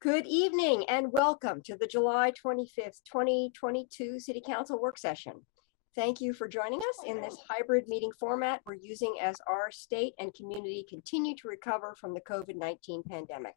Good evening and welcome to the July 25th, 2022 City Council work session. Thank you for joining us in this hybrid meeting format we're using as our state and community continue to recover from the COVID-19 pandemic.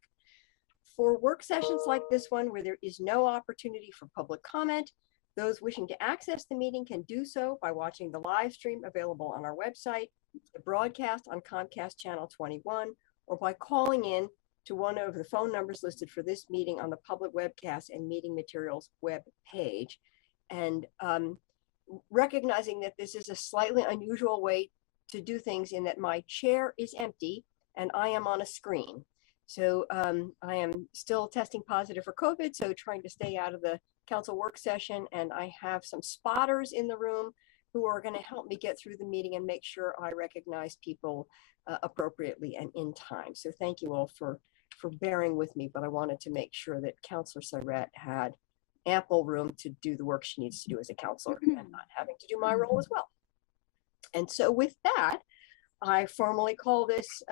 For work sessions like this one, where there is no opportunity for public comment, those wishing to access the meeting can do so by watching the live stream available on our website, the broadcast on Comcast Channel 21, or by calling in to one of the phone numbers listed for this meeting on the public webcast and meeting materials web page. And recognizing that this is a slightly unusual way to do things in that my chair is empty and I am on a screen. So I am still testing positive for COVID, so trying to stay out of the council work session. And I have some spotters in the room who are going to help me get through the meeting and make sure I recognize people appropriately and in time. So thank you all for bearing with me, but I wanted to make sure that Councilor Surratt had ample room to do the work she needs to do as a councilor and not having to do my role as well. And so with that, I formally call this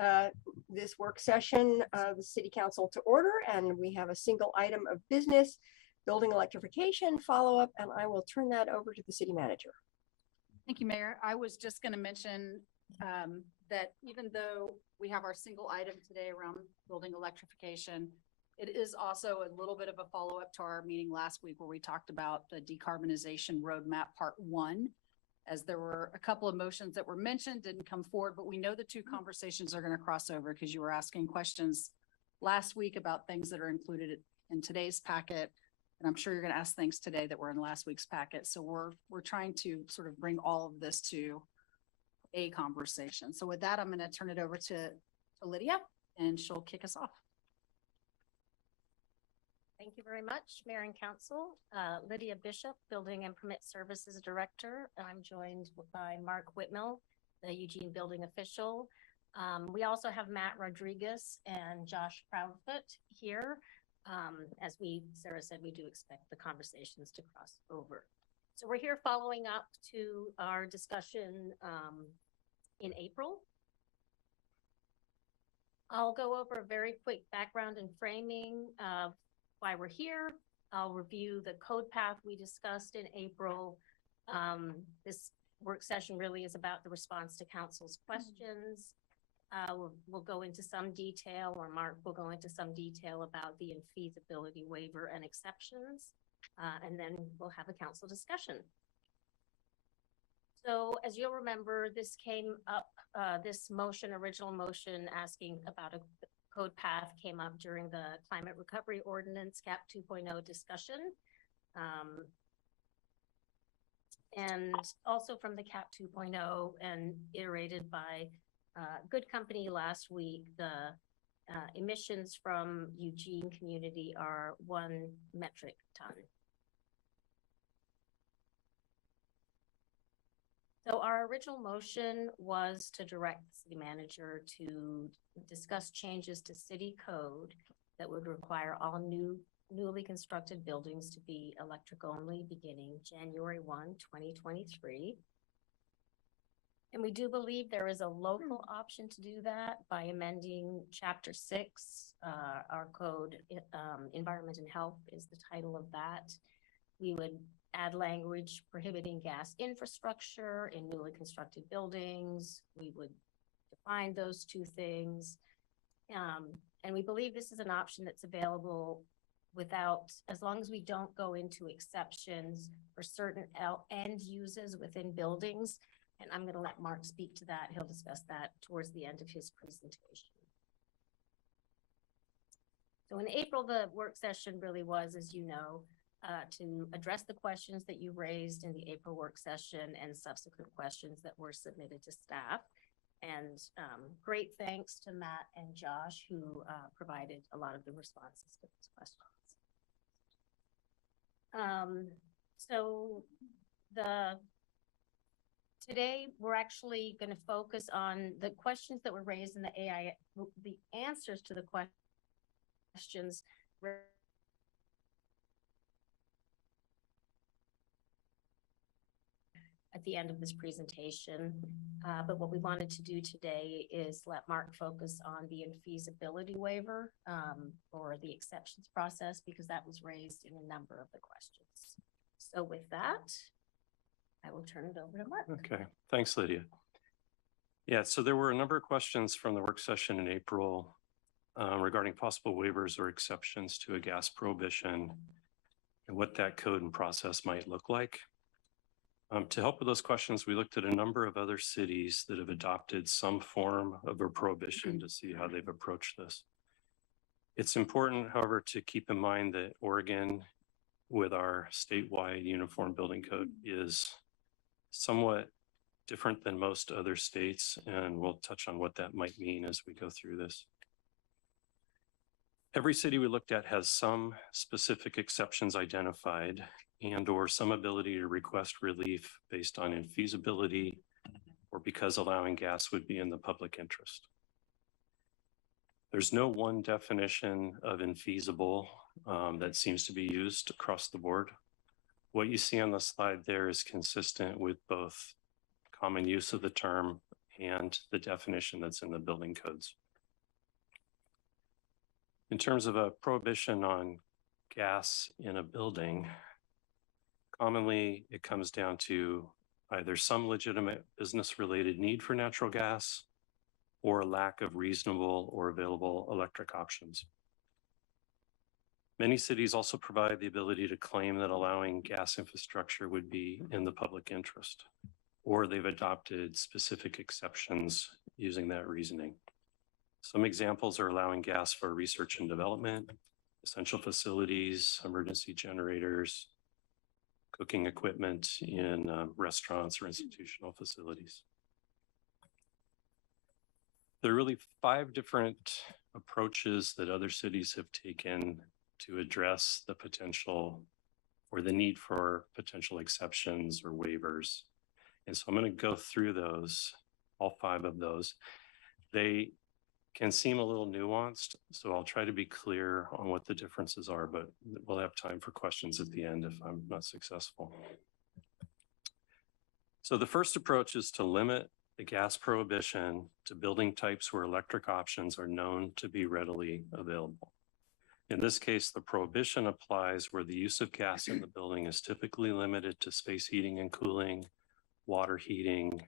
this work session of the City Council to order, and we have a single item of business, building electrification follow-up, and I will turn that over to the city manager. Thank you, Mayor. I was just going to mention that even though we have our single item today around building electrification, it is also a little bit of a follow-up to our meeting last week where we talked about the decarbonization roadmap part 1, as there were a couple of motions that were mentioned, didn't come forward, but we know the two conversations are going to cross over because you were asking questions last week about things that are included in today's packet. And I'm sure you're going to ask things today that were in last week's packet. So we're trying to sort of bring all of this to a conversation. So with that, I'm going to turn it over to Lydia, and she'll kick us off. Thank you very much, Mayor and Council. Lydia Bishop, Building and Permit Services Director. I'm joined by Mark Whitmill, the Eugene Building Official. We also have Matt Rodriguez and Josh Proudfoot here. As Sarah said, we do expect the conversations to cross over. So we're here following up to our discussion in April. I'll go over a very quick background and framing of why we're here. I'll review the code path we discussed in April. This work session really is about the response to council's questions. We'll go into some detail, or Mark will go into some detail about the infeasibility waiver and exceptions, and then we'll have a council discussion. So as you'll remember, this came up, this original motion asking about a code path came up during the Climate Recovery Ordinance CAP 2.0 discussion. And also from the CAP 2.0 and iterated by Good Company last week, the emissions from Eugene community are 1 metric ton. So our original motion was to direct the city manager to discuss changes to city code that would require all newly constructed buildings to be electric only beginning January 1, 2023. And we do believe there is a local option to do that by amending Chapter 6. Our code, Environment and Health is the title of that. We would add language prohibiting gas infrastructure in newly constructed buildings. We would define those two things. And we believe this is an option that's available without, as long as we don't go into exceptions for certain end uses within buildings. And I'm going to let Mark speak to that. He'll discuss that towards the end of his presentation. So in April, the work session really was, as you know, to address the questions that you raised in the April work session and subsequent questions that were submitted to staff. And great thanks to Matt and Josh, who provided a lot of the responses to these questions. Today we're actually going to focus on the questions that were raised in the AI, the answers to the questions at the end of this presentation. But what we wanted to do today is let Mark focus on the infeasibility waiver or the exceptions process, because that was raised in a number of the questions. So with that, I will turn it over to Mark. Okay, thanks, Lydia. Yeah, so there were a number of questions from the work session in April regarding possible waivers or exceptions to a gas prohibition and what that code and process might look like. To help with those questions, we looked at a number of other cities that have adopted some form of a prohibition to see how they've approached this. It's important, however, to keep in mind that Oregon, with our statewide uniform building code, is somewhat different than most other states, and we'll touch on what that might mean as we go through this. Every city we looked at has some specific exceptions identified and or some ability to request relief based on infeasibility or because allowing gas would be in the public interest. There's no one definition of infeasible that seems to be used across the board. What you see on the slide there is consistent with both common use of the term and the definition that's in the building codes. In terms of a prohibition on gas in a building, commonly it comes down to either some legitimate business-related need for natural gas or a lack of reasonable or available electric options. Many cities also provide the ability to claim that allowing gas infrastructure would be in the public interest, or they've adopted specific exceptions using that reasoning. Some examples are allowing gas for research and development, essential facilities, emergency generators, cooking equipment in restaurants or institutional facilities. There are really 5 different approaches that other cities have taken to address the potential or the need for potential exceptions or waivers. And so I'm going to go through those, all 5 of those. They can seem a little nuanced, so I'll try to be clear on what the differences are, but we'll have time for questions at the end if I'm not successful. So the first approach is to limit the gas prohibition to building types where electric options are known to be readily available. In this case, the prohibition applies where the use of gas in the building is typically limited to space heating and cooling, water heating,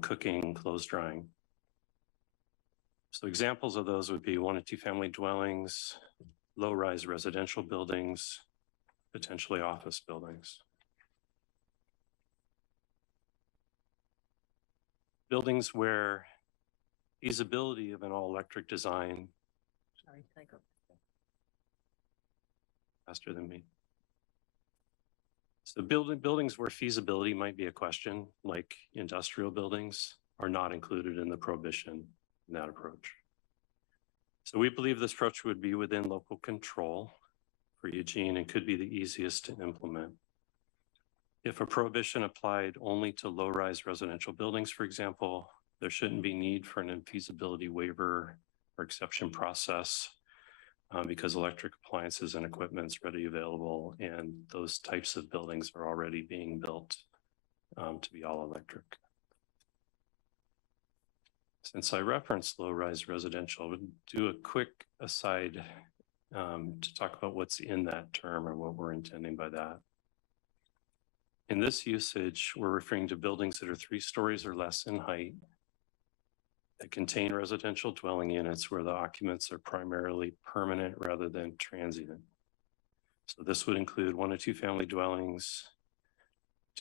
cooking, clothes drying. So examples of those would be 1 and 2 family dwellings, low-rise residential buildings, potentially office buildings. Buildings where feasibility of an all-electric design. Sorry, can I go? Faster than me. So buildings where feasibility might be a question, like industrial buildings, are not included in the prohibition in that approach. So we believe this approach would be within local control for Eugene and could be the easiest to implement. If a prohibition applied only to low-rise residential buildings, for example, there shouldn't be need for an infeasibility waiver or exception process because electric appliances and equipment is readily available, and those types of buildings are already being built to be all electric. Since I referenced low-rise residential, we'll do a quick aside to talk about what's in that term or what we're intending by that. In this usage, we're referring to buildings that are 3 stories or less in height that contain residential dwelling units where the occupants are primarily permanent rather than transient. So this would include 1 or 2 family dwellings,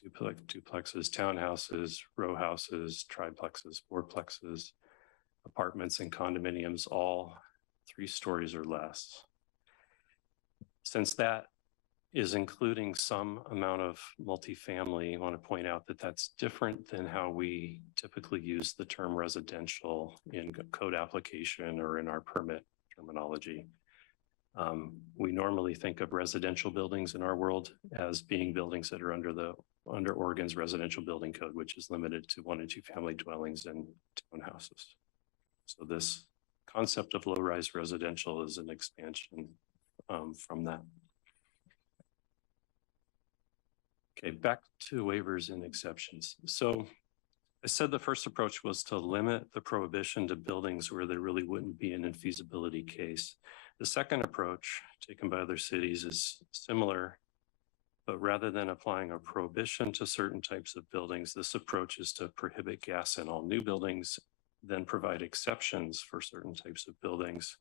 duplexes, townhouses, row houses, triplexes, fourplexes, apartments, and condominiums, all 3 stories or less. Since that is including some amount of multifamily, I want to point out that that's different than how we typically use the term residential in code application or in our permit terminology. We normally think of residential buildings in our world as being buildings that are under Oregon's residential building code, which is limited to 1 and 2 family dwellings and townhouses. So this concept of low-rise residential is an expansion from that. Okay, back to waivers and exceptions. So I said the first approach was to limit the prohibition to buildings where there really wouldn't be an infeasibility case. The second approach taken by other cities is similar, but rather than applying a prohibition to certain types of buildings, this approach is to prohibit gas in all new buildings, then provide exceptions for certain types of buildings,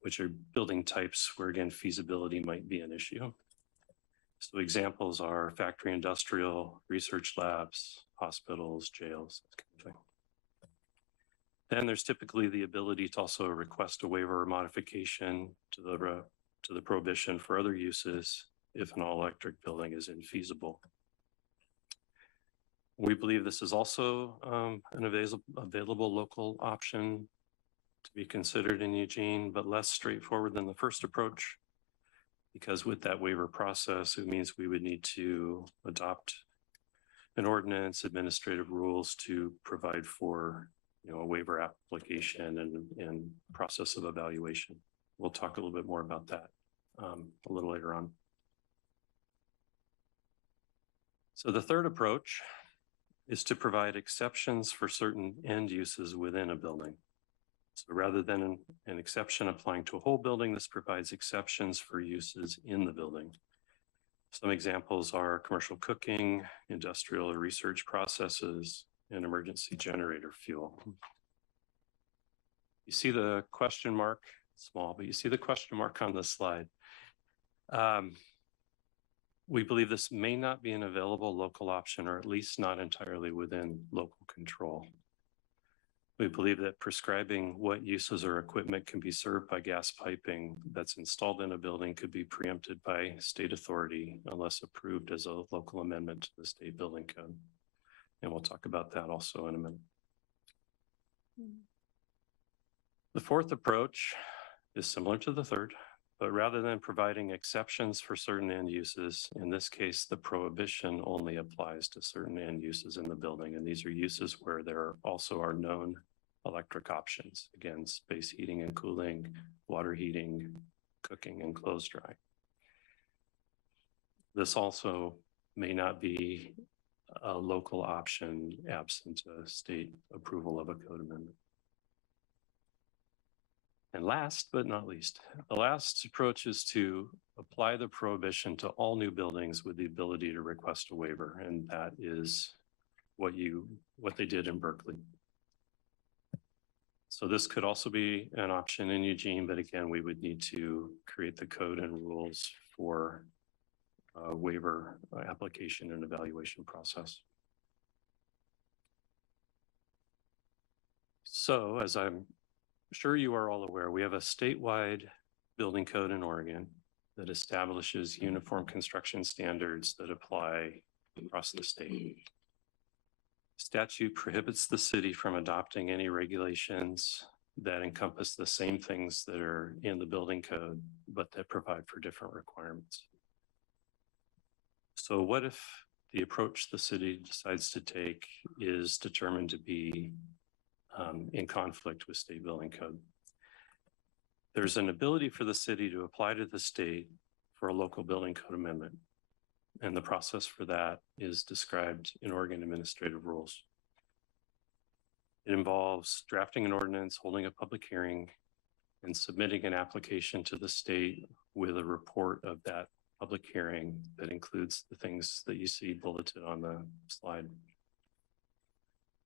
which are building types where, again, feasibility might be an issue. So examples are factory, industrial, research labs, hospitals, jails, that kind of thing. Then there's typically the ability to also request a waiver or modification to the prohibition for other uses if an all-electric building is infeasible. We believe this is also an available local option to be considered in Eugene, but less straightforward than the first approach, because with that waiver process, it means we would need to adopt an ordinance, administrative rules to provide for, a waiver application and process of evaluation. We'll talk a little bit more about that a little later on. So the third approach is to provide exceptions for certain end uses within a building. So rather than an exception applying to a whole building, this provides exceptions for uses in the building. Some examples are commercial cooking, industrial or research processes, and emergency generator fuel. You see the question mark, small, but you see the question mark on this slide. We believe this may not be an available local option, or at least not entirely within local control. We believe that prescribing what uses or equipment can be served by gas piping that's installed in a building could be preempted by state authority unless approved as a local amendment to the state building code. And we'll talk about that also in a minute. The fourth approach is similar to the third, but rather than providing exceptions for certain end uses, in this case, the prohibition only applies to certain end uses in the building. And these are uses where there also are known electric options. Again, space heating and cooling, water heating, cooking, and clothes drying. This also may not be a local option absent a state approval of a code amendment. And last but not least, the last approach is to apply the prohibition to all new buildings with the ability to request a waiver. And that is what they did in Berkeley. So this could also be an option in Eugene, but again, we would need to create the code and rules for waiver application and evaluation process. So as I'm sure you are all aware, we have a statewide building code in Oregon that establishes uniform construction standards that apply across the state. Statute prohibits the city from adopting any regulations that encompass the same things that are in the building code, but that provide for different requirements. So what if the approach the city decides to take is determined to be in conflict with state building code? There's an ability for the city to apply to the state for a local building code amendment. And the process for that is described in Oregon administrative rules. It involves drafting an ordinance, holding a public hearing, and submitting an application to the state with a report of that public hearing that includes the things that you see bulleted on the slide.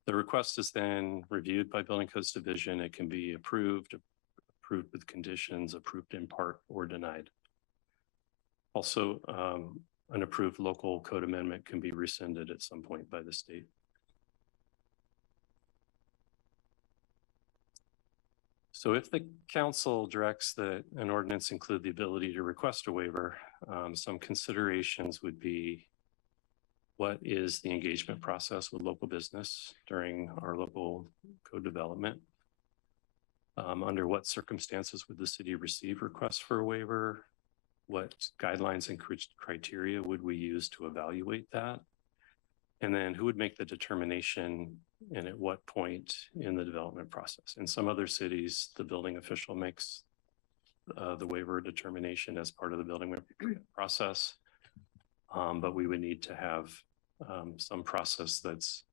The request is then reviewed by Building Codes Division. It can be approved with conditions, approved in part, or denied. Also, an approved local code amendment can be rescinded at some point by the state. So if the council directs that an ordinance include the ability to request a waiver, some considerations would be: what is the engagement process with local business during our local code development? Under what circumstances would the city receive requests for a waiver? What guidelines and criteria would we use to evaluate that? And then who would make the determination and at what point in the development process? In some other cities, the building official makes the waiver determination as part of the building process. But we would need to have some process that's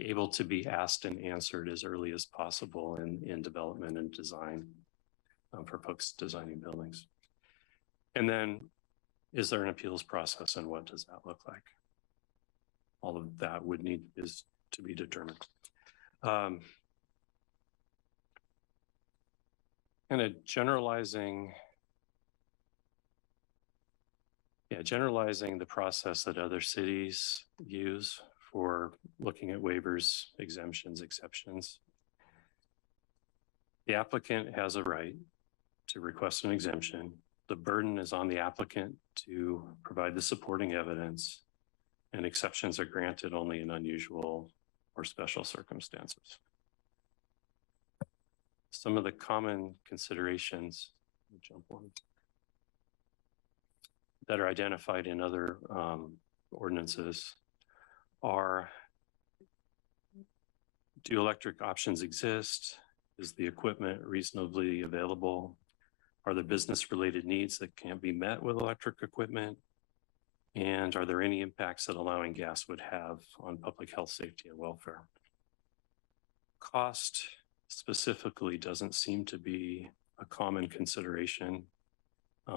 able to be asked and answered as early as possible in development and design for folks designing buildings. And then, is there an appeals process and what does that look like? All of that is to be determined. Kind of generalizing the process that other cities use for looking at waivers, exemptions, exceptions. The applicant has a right to request an exemption. The burden is on the applicant to provide the supporting evidence, and exceptions are granted only in unusual or special circumstances. Some of the common considerations, jump one, that are identified in other ordinances are: do electric options exist? Is the equipment reasonably available? Are there business-related needs that can't be met with electric equipment? And are there any impacts that allowing gas would have on public health, safety, and welfare? Cost specifically doesn't seem to be a common consideration,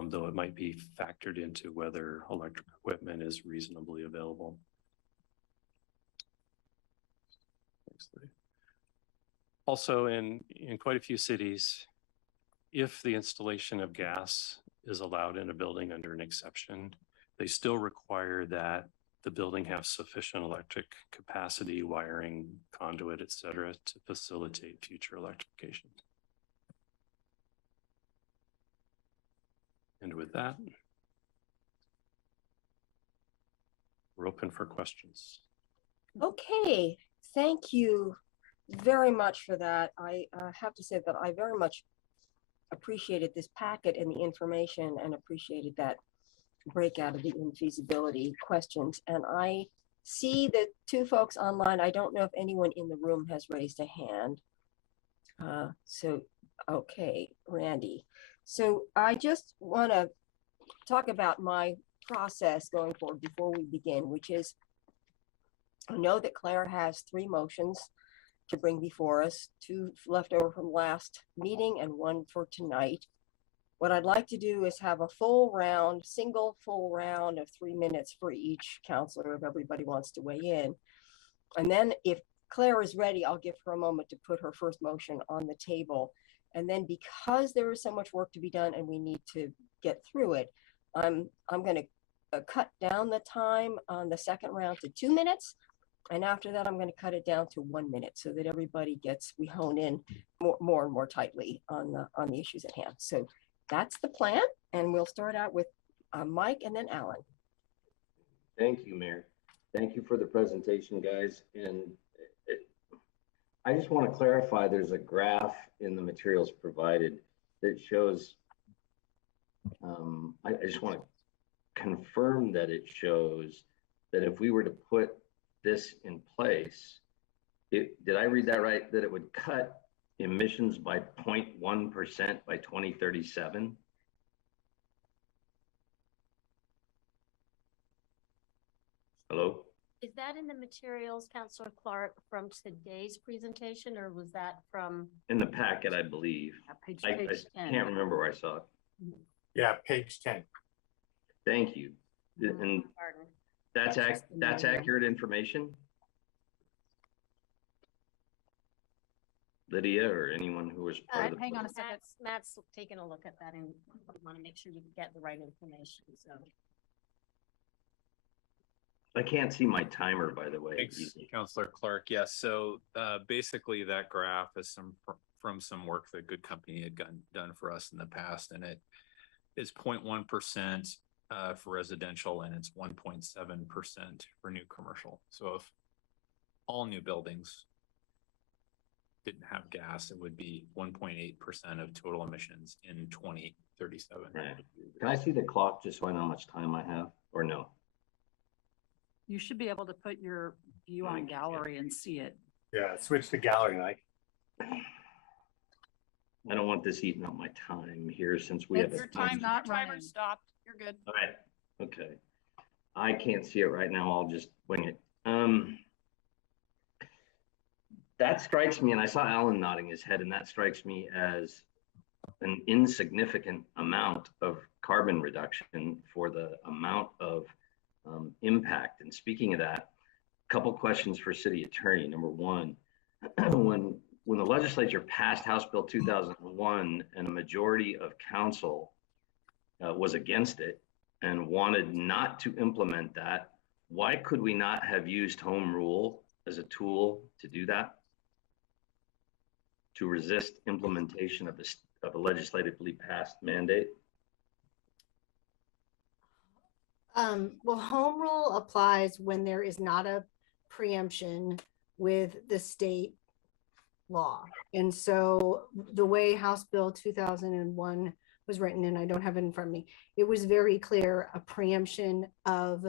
though it might be factored into whether electric equipment is reasonably available. Also, in quite a few cities, if the installation of gas is allowed in a building under an exception, they still require that the building have sufficient electric capacity, wiring, conduit, et cetera, to facilitate future electrification. And with that, we're open for questions. Okay, thank you very much for that. I have to say that I very much appreciated this packet and the information, and appreciated that breakout of the infeasibility questions. And I see the two folks online. I don't know if anyone in the room has raised a hand. Okay, Randy. So I just want to talk about my process going forward before we begin, which is, I know that Claire has 3 motions to bring before us, 2 left over from last meeting and 1 for tonight. What I'd like to do is have a single full round of 3 minutes for each counselor if everybody wants to weigh in. And then if Claire is ready, I'll give her a moment to put her first motion on the table. And then, because there is so much work to be done and we need to get through it, I'm going to cut down the time on the second round to 2 minutes. And after that, I'm going to cut it down to 1 minute so that we hone in more and more tightly on the issues at hand. So that's the plan. And we'll start out with Mike and then Alan. Thank you, Mayor. Thank you for the presentation, guys. And I just want to clarify, there's a graph in the materials provided that shows, I just want to confirm that it shows that if we were to put this in place, did I read that right? That it would cut emissions by 0.1% by 2037? Hello? Is that in the materials, Councilor Clark, from today's presentation, or was that from? In the packet, I believe. Page I 10. can't remember where I saw it. Yeah, page 10. Thank you. And Pardon. that's accurate information? Lydia or anyone who was part of the. Hang on a second. Matt's taking a look at that, and we want to make sure you get the right information, so. I can't see my timer, by the way. Thanks, Councilor Clark. Yes, so basically that graph is from some work that Good Company had done for us in the past, and it is 0.1% for residential, and it's 1.7% for new commercial. So if all new buildings didn't have gas, it would be 1.8% of total emissions in 2037. Right. Can I see the clock just so I know how much time I have, or no? You should be able to put your view on gallery and see it. Yeah, switch to gallery, Mike. I don't want this eating up my time here since we have. It's a your time not Timer running. stopped. You're good. All right, okay. I can't see it right now. I'll just wing it. That strikes me, and I saw Alan nodding his head, and that strikes me as an insignificant amount of carbon reduction for the amount of impact. And speaking of that, a couple questions for city attorney. Number one, when the legislature passed House Bill 2001 and a majority of council was against it and wanted not to implement that, why could we not have used home rule as a tool to do that? To resist implementation of a legislatively passed mandate? Well, home rule applies when there is not a preemption with the state law. And so the way House Bill 2001 was written, and I don't have it in front of me, it was very clear a preemption of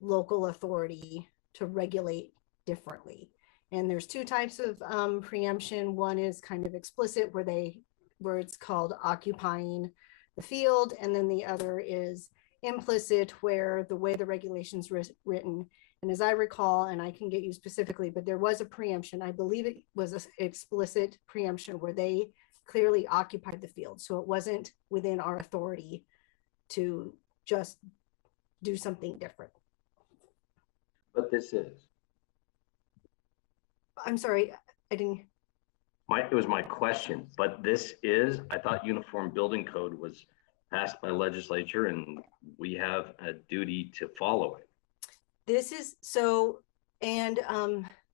local authority to regulate differently. And there's two types of preemption. One is kind of explicit where it's called occupying the field. And then the other is implicit, where the way the regulations written, and as I recall, and I can get you specifically, but there was a preemption. I believe it was an explicit preemption where they clearly occupied the field. So it wasn't within our authority to just do something different. But this is. I'm sorry, I didn't. It was my question, but this is, I thought Uniform Building Code was passed by legislature and we have a duty to follow it. This is so, and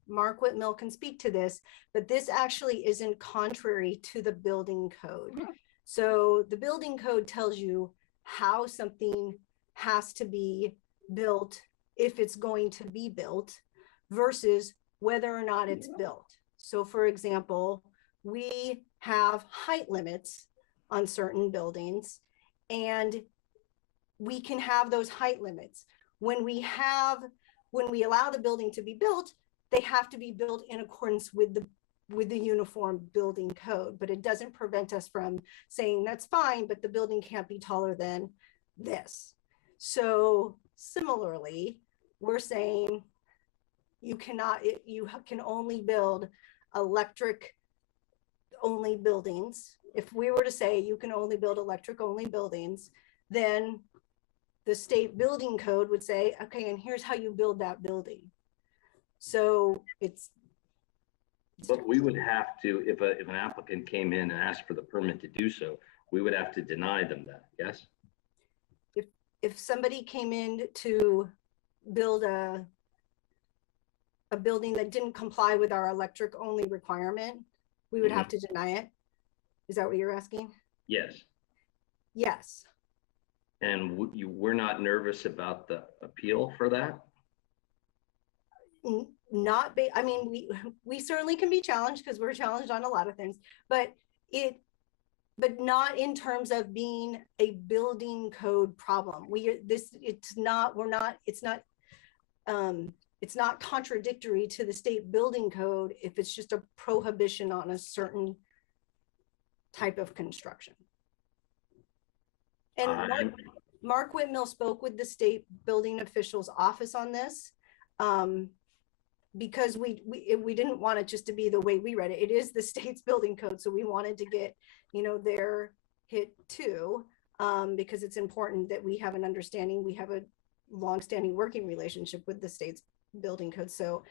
Mark Whitmill can speak to this, but this actually isn't contrary to the building code. So the building code tells you how something has to be built if it's going to be built versus whether or not it's built. So for example, we have height limits on certain buildings, and we can have those height limits. When we allow the building to be built, they have to be built in accordance with the uniform building code, but it doesn't prevent us from saying that's fine, but the building can't be taller than this. So similarly, we're saying you can only build electric only buildings. If we were to say you can only build electric only buildings, then the state building code would say, okay, and here's how you build that building. So but we would have to, if an applicant came in and asked for the permit to do so, we would have to deny them that, yes? If somebody came in to build a building that didn't comply with our electric only requirement, we would have to deny it. Is that what you're asking? Yes. Yes. And we're not nervous about the appeal for that? I mean, we certainly can be challenged because we're challenged on a lot of things, but not in terms of being a building code problem. It's not contradictory to the state building code if it's just a prohibition on a certain type of construction. And Mark Whitmill spoke with the state building officials office on this because we didn't want it just to be the way we read it. It is the state's building code, so we wanted to get their hit too, because it's important that we have an understanding. We have a longstanding working relationship with the state's building code, so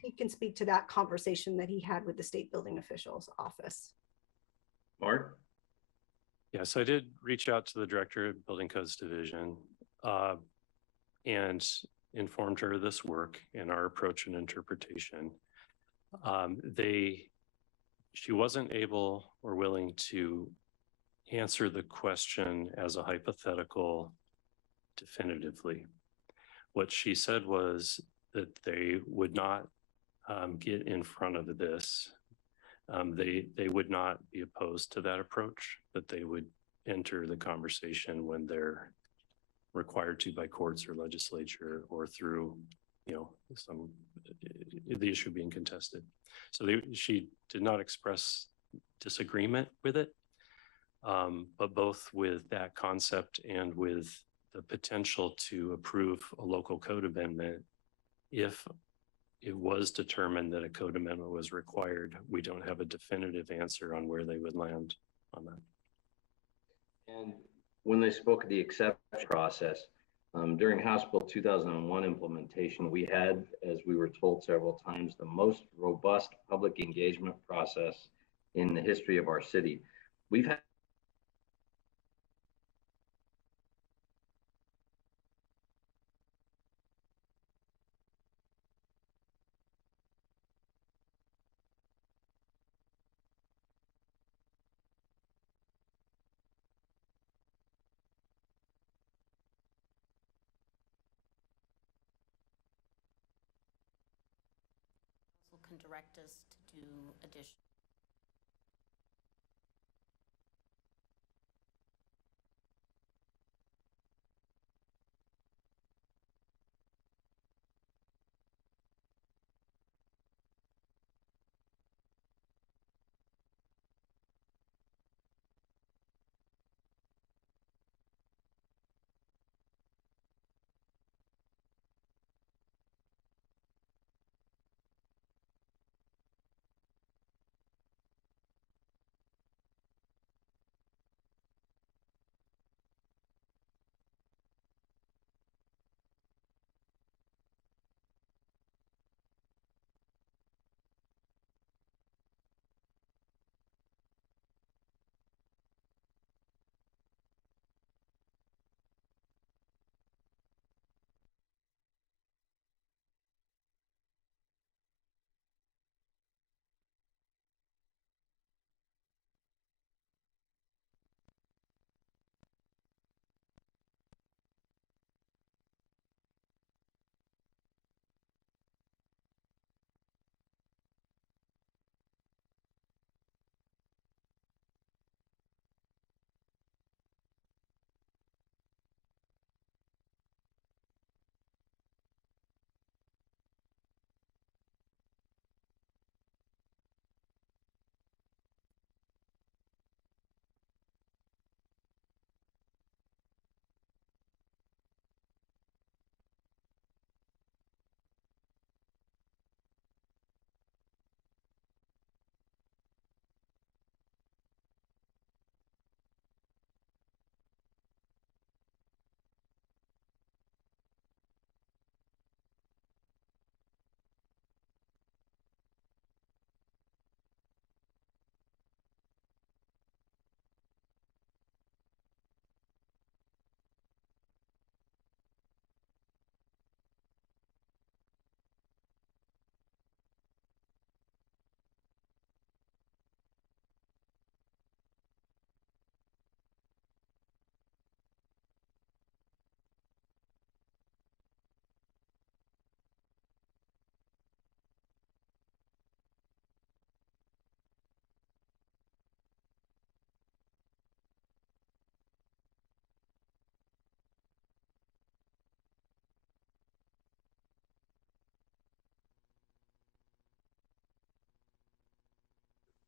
he can speak to that conversation that he had with the state building officials office. Mark? Yes, I did reach out to the director of Building Codes Division and informed her of this work and our approach and interpretation. She wasn't able or willing to answer the question as a hypothetical definitively. What she said was that they would not get in front of this. They would not be opposed to that approach, but they would enter the conversation when they're required to by courts or legislature or through, the issue being contested. So she did not express disagreement with it. But both with that concept and with the potential to approve a local code amendment, if it was determined that a code amendment was required, we don't have a definitive answer on where they would land on that. And when they spoke of the acceptance process, during House Bill 2001 implementation, we had, as we were told several times, the most robust public engagement process in the history of our city. We've had Can direct us to do additional.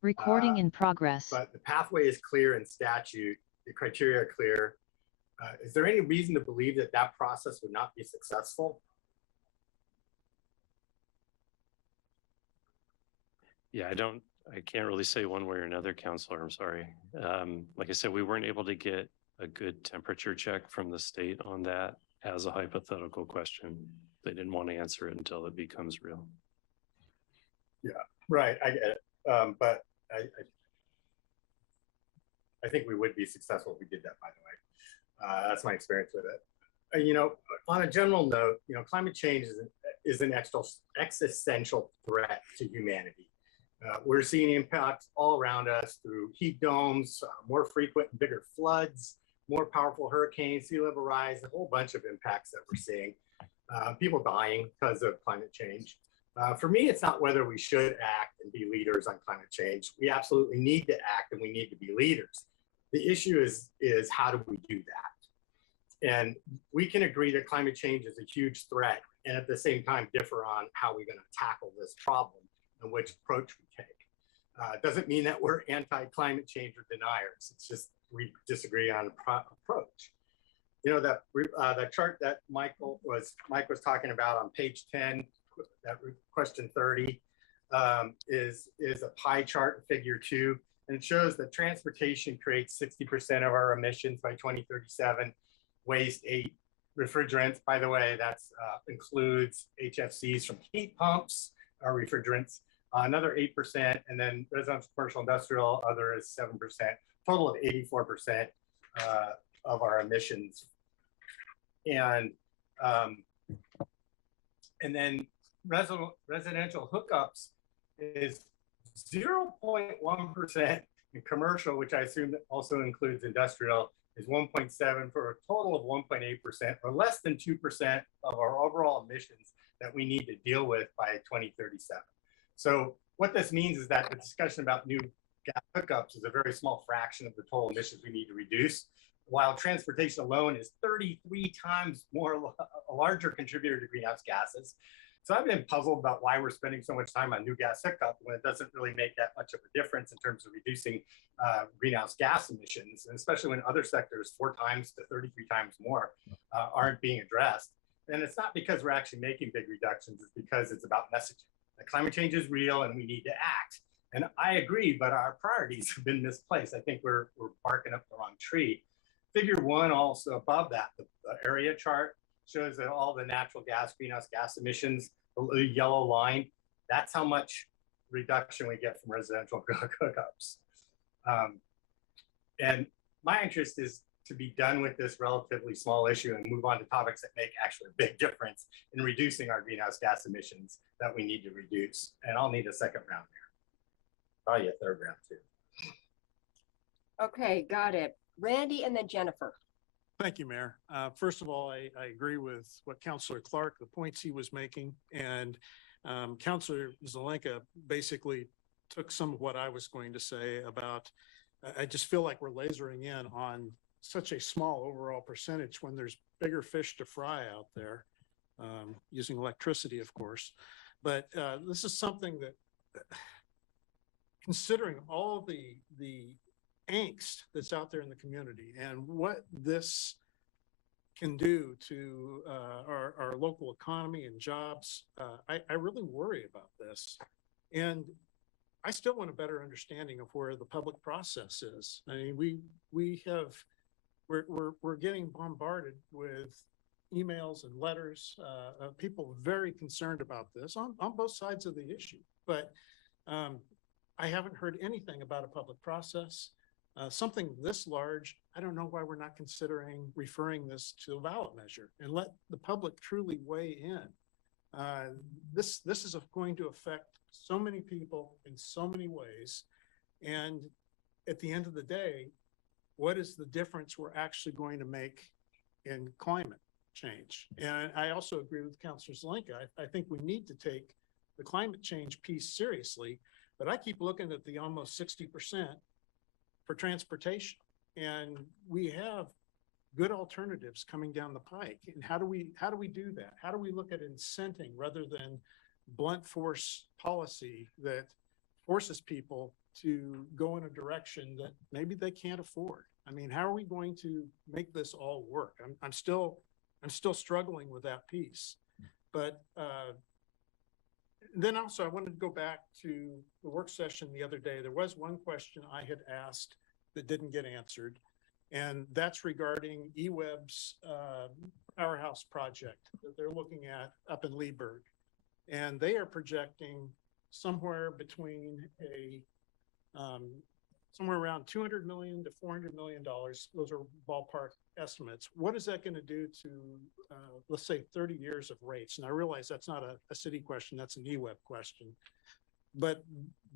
Recording in progress. But the pathway is clear in statute, the criteria are clear. Is there any reason to believe that that process would not be successful? Yeah, I can't really say one way or another, Counselor, I'm sorry. Like I said, we weren't able to get a good temperature check from the state on that as a hypothetical question. They didn't want to answer it until it becomes real. Yeah, right, I get it. But I think we would be successful if we did that, by the way. That's my experience with it. You know, on a general note, you know, climate change is an existential threat to humanity. We're seeing impacts all around us through heat domes, more frequent and bigger floods, more powerful hurricanes, sea level rise, a whole bunch of impacts that we're seeing. People dying because of climate change. For me, it's not whether we should act and be leaders on climate change. We absolutely need to act and we need to be leaders. The issue is how do we do that? And we can agree that climate change is a huge threat and at the same time differ on how we're going to tackle this problem and which approach we take. Doesn't mean that we're anti-climate change or deniers. It's just we disagree on approach. You know, that chart that Mike was talking about on page 10, that question 30, is a pie chart, figure 2, and it shows that transportation creates 60% of our emissions by 2037, waste 8, refrigerants, by the way, that's includes HFCs from heat pumps, our refrigerants, another 8%, and then residential, commercial, industrial, other is 7%, total of 84% of our emissions. And then residential hookups is 0.1%, and commercial, which I assume that also includes industrial, is 1.7 for a total of 1.8%, or less than 2% of our overall emissions that we need to deal with by 2037. So what this means is that the discussion about new gas hookups is a very small fraction of the total emissions we need to reduce, while transportation alone is 33 times more a larger contributor to greenhouse gases. So I've been puzzled about why we're spending so much time on new gas hookup when it doesn't really make that much of a difference in terms of reducing greenhouse gas emissions, and especially when other sectors 4 times to 33 times more aren't being addressed. And it's not because we're actually making big reductions, it's because it's about messaging. The climate change is real and we need to act. And I agree, but our priorities have been misplaced. I think we're barking up the wrong tree. Figure 1 also above that, the area chart, shows that all the natural gas, greenhouse gas emissions, the yellow line, that's how much reduction we get from residential hookups. And my interest is to be done with this relatively small issue and move on to topics that make actually a big difference in reducing our greenhouse gas emissions that we need to reduce. And I'll need a second round there. Probably a third round too. Okay, got it. Randy and then Jennifer. Thank you, Mayor. First of all, I agree with what Councilor Clark, the points he was making, and Councilor Zelenka basically took some of what I was going to say about, I just feel like we're lasering in on such a small overall percentage when there's bigger fish to fry out there, using electricity, of course. But this is something that, considering all the angst that's out there in the community and what this can do to our local economy and jobs, I really worry about this. And I still want a better understanding of where the public process is. I mean, we're getting bombarded with emails and letters of people very concerned about this on both sides of the issue. But I haven't heard anything about a public process. Something this large, I don't know why we're not considering referring this to a ballot measure and let the public truly weigh in. This is going to affect so many people in so many ways. And at the end of the day, what is the difference we're actually going to make in climate change? And I also agree with Councilor Zelenka. I think we need to take the climate change piece seriously, but I keep looking at the almost 60% for transportation. And we have good alternatives coming down the pike. And how do we do that? How do we look at incenting rather than blunt force policy that forces people to go in a direction that maybe they can't afford? I mean, how are we going to make this all work? I'm still struggling with that piece. But then also I wanted to go back to the work session the other day. There was one question I had asked that didn't get answered, and that's regarding eWeb's powerhouse project that they're looking at up in Leeburg. And they are projecting somewhere between somewhere around $200 million to $400 million. Those are ballpark estimates. What is that going to do to, let's say, 30 years of rates? And I realize that's not a city question, that's an eWeb question. But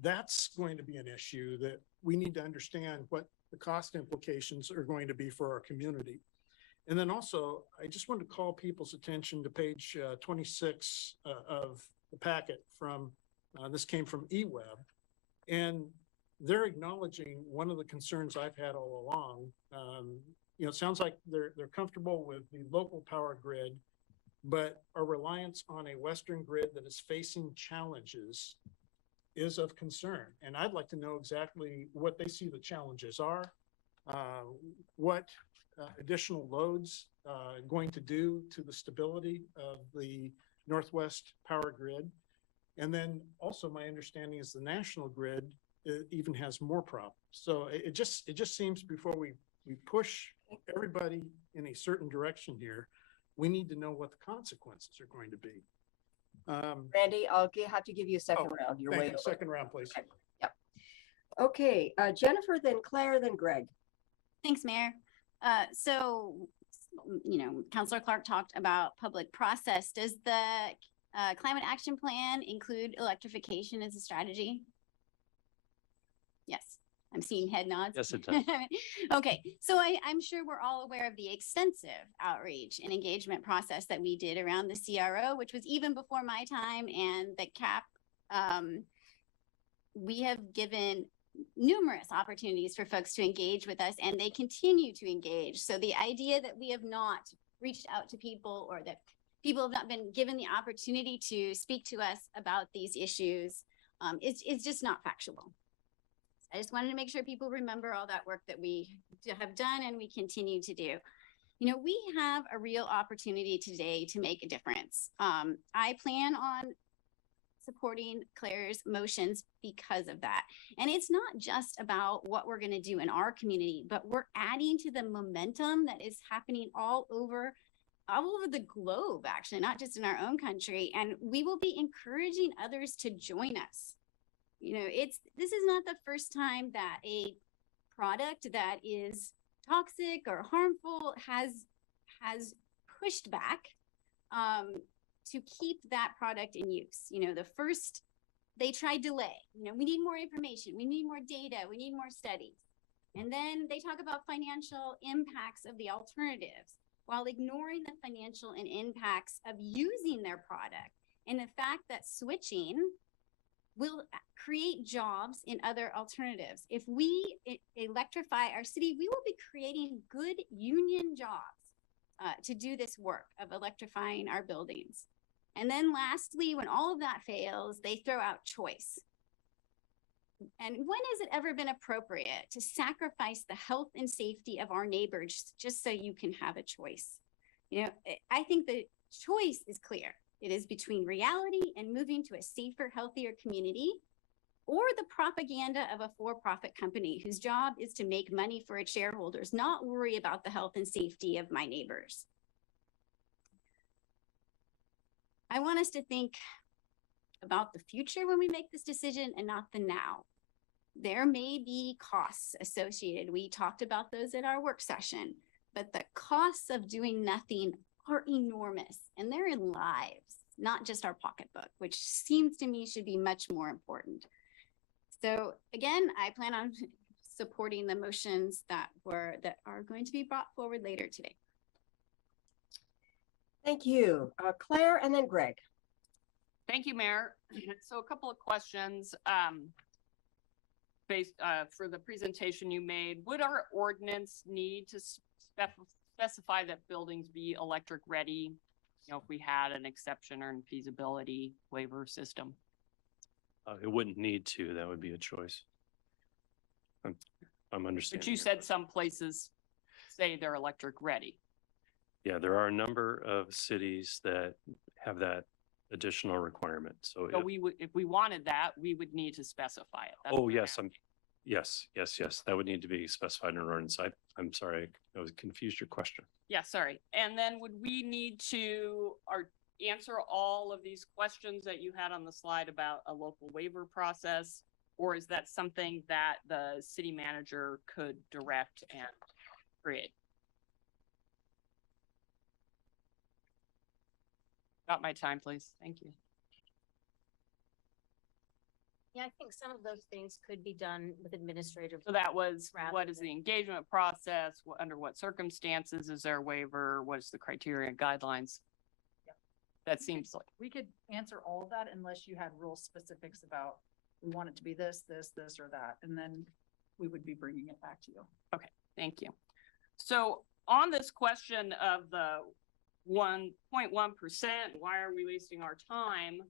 that's going to be an issue that we need to understand what the cost implications are going to be for our community. And then also, I just want to call people's attention to page 26 of the packet from, this came from eWeb. And they're acknowledging one of the concerns I've had all along. It sounds like they're comfortable with the local power grid, but our reliance on a Western grid that is facing challenges is of concern. And I'd like to know exactly what they see the challenges are, what additional loads going to do to the stability of the Northwest power grid. And then also my understanding is the national grid even has more problems. So it just seems before we push everybody in a certain direction here, we need to know what the consequences are going to be. Randy, have to give you a second round. You're way over. Second round, please. Okay. Yep. Okay, Jennifer, then Claire, then Greg. Thanks, Mayor. So, Councilor Clark talked about public process. Does the climate action plan include electrification as a strategy? Yes, I'm seeing head nods. Yes, it does. Okay, so I'm sure we're all aware of the extensive outreach and engagement process that we did around the CRO, which was even before my time, and the CAP. We have given numerous opportunities for folks to engage with us, and they continue to engage. So the idea that we have not reached out to people, or that people have not been given the opportunity to speak to us about these issues, it's just not factual. I just wanted to make sure people remember all that work that we have done and we continue to do. We have a real opportunity today to make a difference. I plan on supporting Claire's motions because of that. And it's not just about what we're going to do in our community, but we're adding to the momentum that is happening all over the globe, actually, not just in our own country. And we will be encouraging others to join us. This is not the first time that a product that is toxic or harmful has pushed back to keep that product in use. They tried delay. We need more information, we need more data, we need more studies. And then they talk about financial impacts of the alternatives while ignoring the financial and impacts of using their product, and the fact that switching will create jobs in other alternatives. If we electrify our city, we will be creating good union jobs to do this work of electrifying our buildings. And then lastly, when all of that fails, they throw out choice. And when has it ever been appropriate to sacrifice the health and safety of our neighbors just so you can have a choice? I think the choice is clear. It is between reality and moving to a safer, healthier community, or the propaganda of a for-profit company whose job is to make money for its shareholders, not worry about the health and safety of my neighbors. I want us to think about the future when we make this decision and not the now. There may be costs associated. We talked about those at our work session, but the costs of doing nothing are enormous, and they're in lives, not just our pocketbook, which seems to me should be much more important. So again, I plan on supporting the motions that are going to be brought forward later today. Thank you. Claire, and then Greg. Thank you, Mayor. So a couple of questions based for the presentation you made. Would our ordinance need to specify that buildings be electric ready, if we had an exception or feasibility waiver system? It wouldn't need to. That would be a choice. I'm understanding. But you said some places say they're electric ready. Yeah, there are a number of cities that have that additional requirement. So if we wanted that, we would need to specify it. That's oh, yes. Yes. That would need to be specified in an ordinance. I'm sorry, I was confused your question. Yeah, sorry. And then would we need to answer all of these questions that you had on the slide about a local waiver process? Or is that something that the city manager could direct and create? Got my time, please. Thank you. Yeah, I think some of those things could be done with administrative. So that was, what is the engagement process? Under what circumstances is there a waiver? What is the criteria and guidelines? Yeah. That seems like. We could answer all of that unless you had real specifics about, we want it to be this, or that, and then we would be bringing it back to you. Okay, thank you. So on this question of the 1.1%, why are we wasting our time?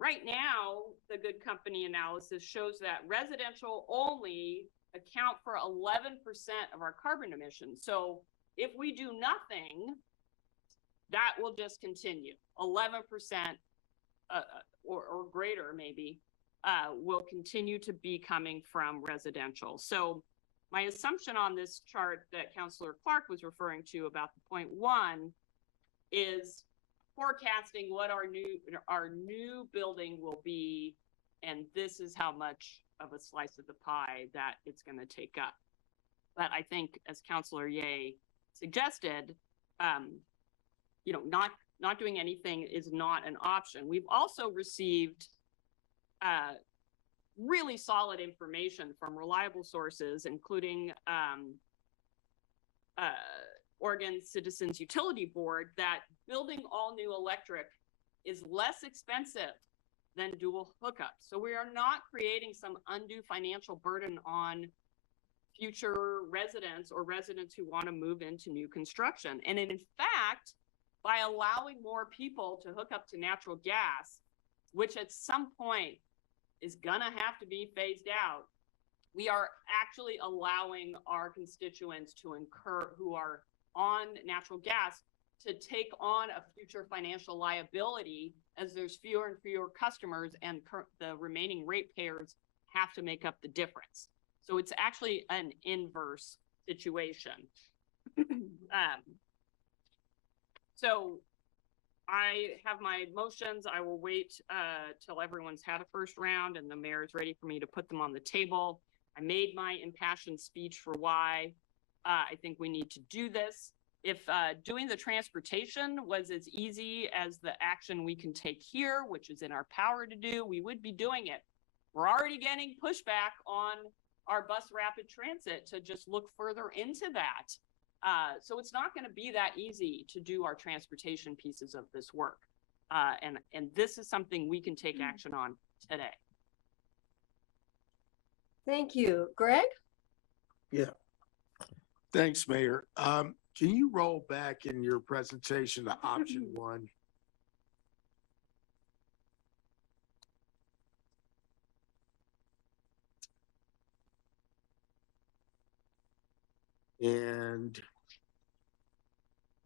Right now, the Good Company analysis shows that residential only account for 11% of our carbon emissions. So if we do nothing, that will just continue. 11% or greater maybe will continue to be coming from residential. So my assumption on this chart that Councillor Clark was referring to about the 0.1 is forecasting what our new building will be, and this is how much of a slice of the pie that it's going to take up. But I think, as Councillor Ye suggested, you know, not doing anything is not an option. We've also received really solid information from reliable sources, including Oregon Citizens Utility Board, that building all new electric is less expensive than dual hookups. So we are not creating some undue financial burden on future residents or residents who want to move into new construction. And in fact, by allowing more people to hook up to natural gas, which at some point is gonna have to be phased out, we are actually allowing our constituents to incur, who are on natural gas, to take on a future financial liability as there's fewer and fewer customers, and the remaining ratepayers have to make up the difference. So it's actually an inverse situation. So I have my motions. I will wait till everyone's had a first round and the mayor is ready for me to put them on the table. I made my impassioned speech for why I think we need to do this. If doing the transportation was as easy as the action we can take here, which is in our power to do, we would be doing it. We're already getting pushback on our bus rapid transit to just look further into that. So it's not going to be that easy to do our transportation pieces of this work. And this is something we can take action on today. Thank you. Greg? Yeah. Thanks, Mayor. Can you roll back in your presentation to option 1? And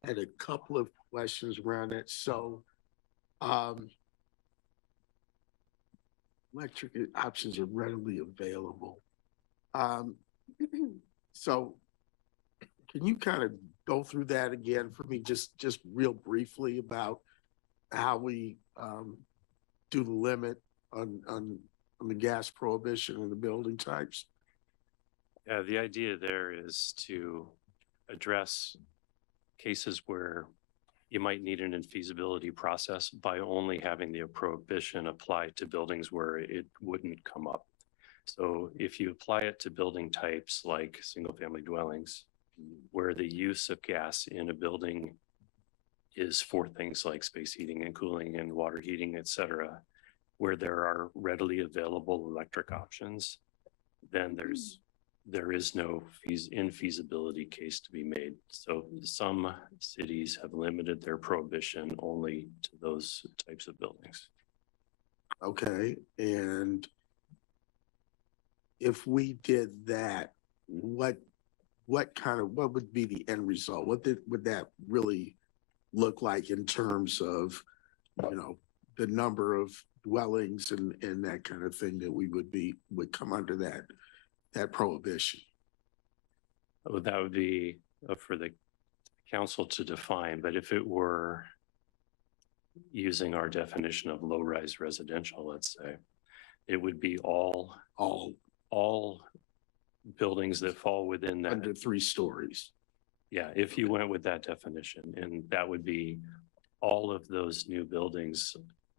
I had a couple of questions around it. So, electric options are readily available. So can you kind of go through that again for me, just real briefly, about how we do the limit on the gas prohibition and the building types? Yeah, the idea there is to address cases where you might need an infeasibility process by only having the prohibition apply to buildings where it wouldn't come up. So if you apply it to building types like single family dwellings, where the use of gas in a building is for things like space heating and cooling and water heating, et cetera, where there are readily available electric options, then there is no infeasibility case to be made. So some cities have limited their prohibition only to those types of buildings. Okay, and if we did that, what would be the end result? What would that really look like in terms of, you know, the number of dwellings and that kind of thing that would come under that prohibition? Well, that would be for the council to define, but if it were using our definition of low-rise residential, let's say, it would be all buildings that fall within that. Under 3 stories. Yeah, if you went with that definition, and that would be all of those new buildings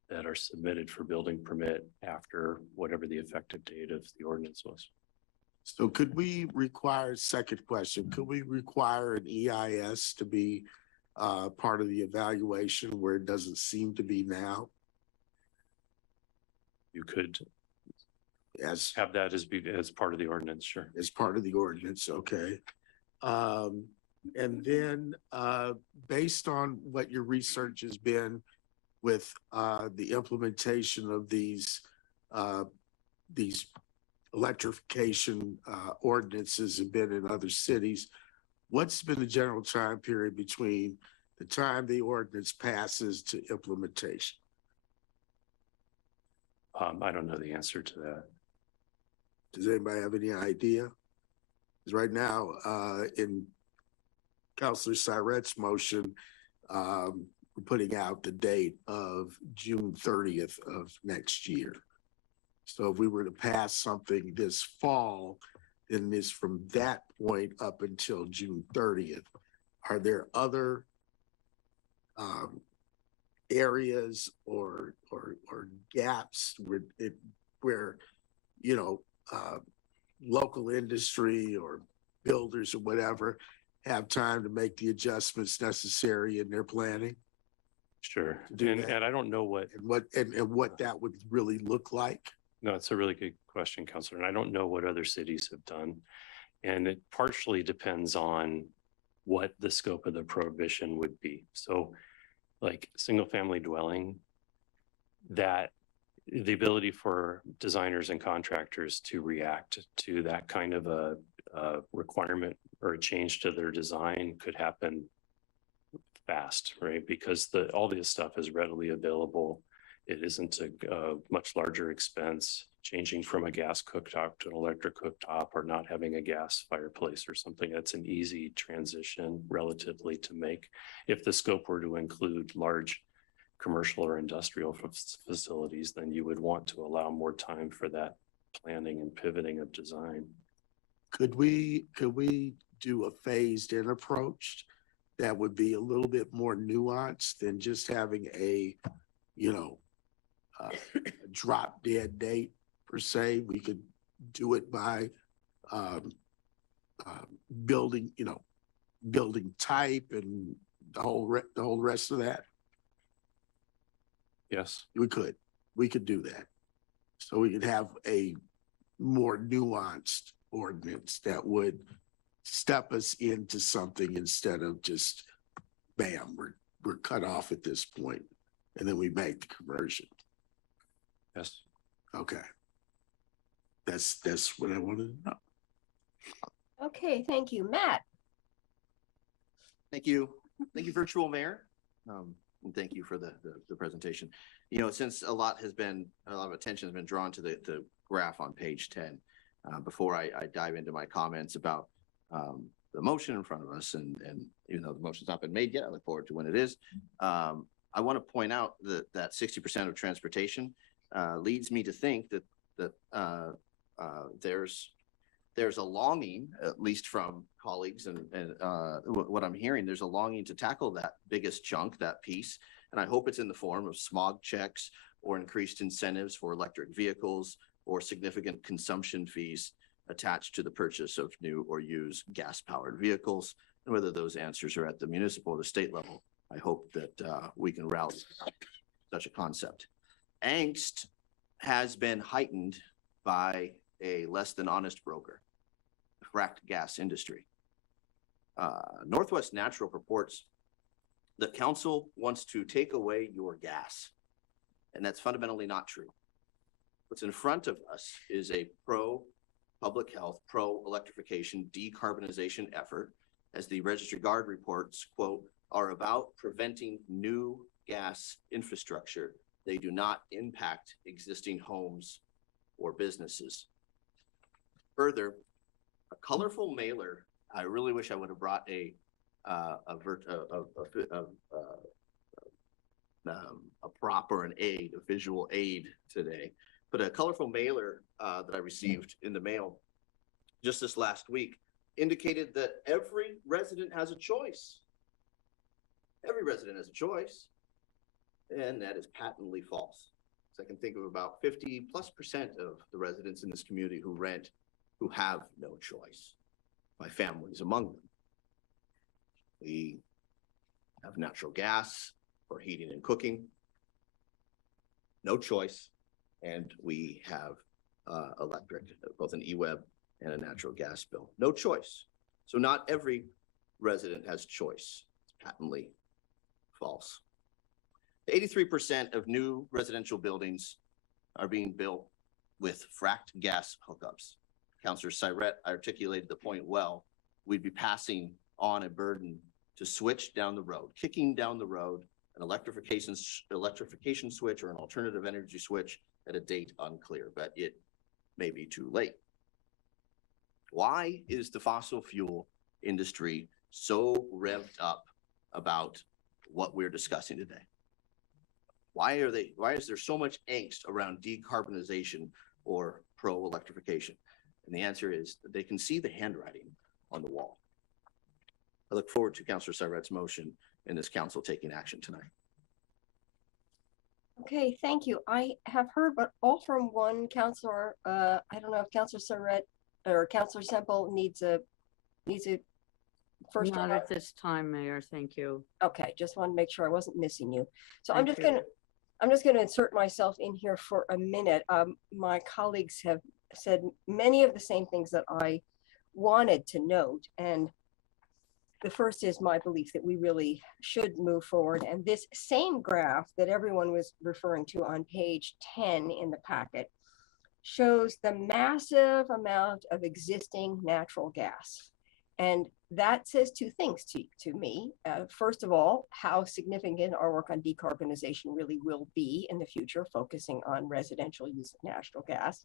that are submitted for building permit after whatever the effective date of the ordinance was. So could we require, second question, could we require an EIS to be part of the evaluation where it doesn't seem to be now? You could have that as part of the ordinance, sure. As part of the ordinance, okay. And then based on what your research has been, with the implementation of these electrification ordinances have been in other cities. What's been the general time period between the time the ordinance passes to implementation? I don't know the answer to that. Does anybody have any idea? Because right now, in Councilor Syret's motion, we're putting out the date of June 30th of next year. So if we were to pass something this fall, then it's from that point up until June 30th. Are there other areas or gaps where you know local industry or builders or whatever have time to make the adjustments necessary in their planning? Sure. Do And, that. and I don't know what, And what that would really look like? no, it's a really good question, Counselor. And I don't know what other cities have done. And it partially depends on what the scope of the prohibition would be. So like single family dwelling, that the ability for designers and contractors to react to that kind of a requirement or a change to their design could happen fast, right? Because all this stuff is readily available. It isn't a much larger expense. Changing from a gas cooktop to an electric cooktop or not having a gas fireplace or something, that's an easy transition relatively to make. If the scope were to include large commercial or industrial facilities, then you would want to allow more time for that planning and pivoting of design. Could we do a phased in approach that would be a little bit more nuanced than just having a drop dead date per se? We could do it by building, building type and the whole rest of that. Yes. We could do that. So we could have a more nuanced ordinance that would step us into something instead of just bam, we're cut off at this point and then we make the conversion. Yes. Okay. That's what I wanted to know. Okay, thank you. Matt? Thank you. Thank you, virtual mayor. And thank you for the presentation. Since a lot of attention has been drawn to the graph on page 10, before I dive into my comments about the motion in front of us, and even though the motion's not been made yet, I look forward to when it is. I want to point out that 60% of transportation leads me to think that there's a longing, at least from colleagues and what I'm hearing, there's a longing to tackle that biggest chunk, that piece. And I hope it's in the form of smog checks or increased incentives for electric vehicles or significant consumption fees attached to the purchase of new or used gas-powered vehicles. And whether those answers are at the municipal or the state level, I hope that we can rally such a concept. Angst has been heightened by a less than honest broker, the fracked gas industry. Northwest Natural reports that council wants to take away your gas, and that's fundamentally not true. What's in front of us is a pro-public health, pro-electrification, decarbonization effort, as the Registry Guard reports, quote, are about preventing new gas infrastructure. They do not impact existing homes or businesses. Further, a colorful mailer, I really wish I would have brought a prop or an aid, a visual aid today, but a colorful mailer that I received in the mail just this last week indicated that every resident has a choice. Every resident has a choice, and that is patently false. So I can think of about 50+% of the residents in this community who rent who have no choice, my families among them. We have natural gas for heating and cooking, no choice, and we have electric, both an e-web and a natural gas bill, no choice. So not every resident has choice. It's patently false. 83% of new residential buildings are being built with fracked gas hookups. Councilor Syrett articulated the point well. We'd be passing on a burden to switch down the road, kicking down the road, an electrification switch or an alternative energy switch at a date unclear, but it may be too late. Why is the fossil fuel industry so revved up about what we're discussing today? Why is there so much angst around decarbonization or pro-electrification? And the answer is that they can see the handwriting on the wall. I look forward to Councilor Syrett's motion and this council taking action tonight. Okay, thank you. I have heard, but all from one counselor. I don't know if Councilor Surratt or Councilor Semple needs a first. Not at this time, Mayor. Thank you. Okay, just want to make sure I wasn't missing you. So Thank you. I'm just gonna insert myself in here for a minute. My colleagues have said many of the same things that I wanted to note, and the first is my belief that we really should move forward. And this same graph that everyone was referring to on page 10 in the packet shows the massive amount of existing natural gas. And that says two things to me. First of all, how significant our work on decarbonization really will be in the future, focusing on residential use of natural gas.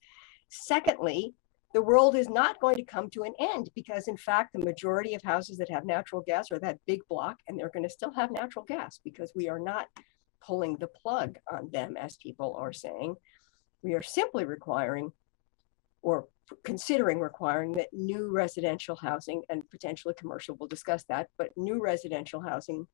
Secondly, the world is not going to come to an end because, in fact, the majority of houses that have natural gas are that big block, and they're going to still have natural gas because we are not pulling the plug on them, as people are saying. We are simply requiring or considering requiring that new residential housing and potentially commercial, we'll discuss that, but new residential housing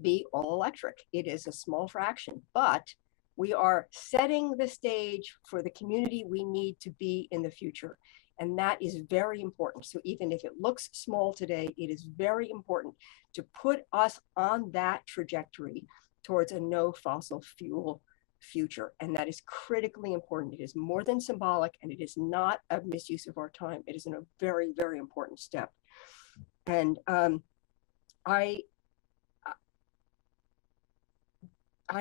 be all electric. It is a small fraction, but we are setting the stage for the community we need to be in the future. And that is very important. So even if it looks small today, it is very important to put us on that trajectory towards a no fossil fuel future. And that is critically important. It is more than symbolic, and it is not a misuse of our time. It is a very, very important step. And I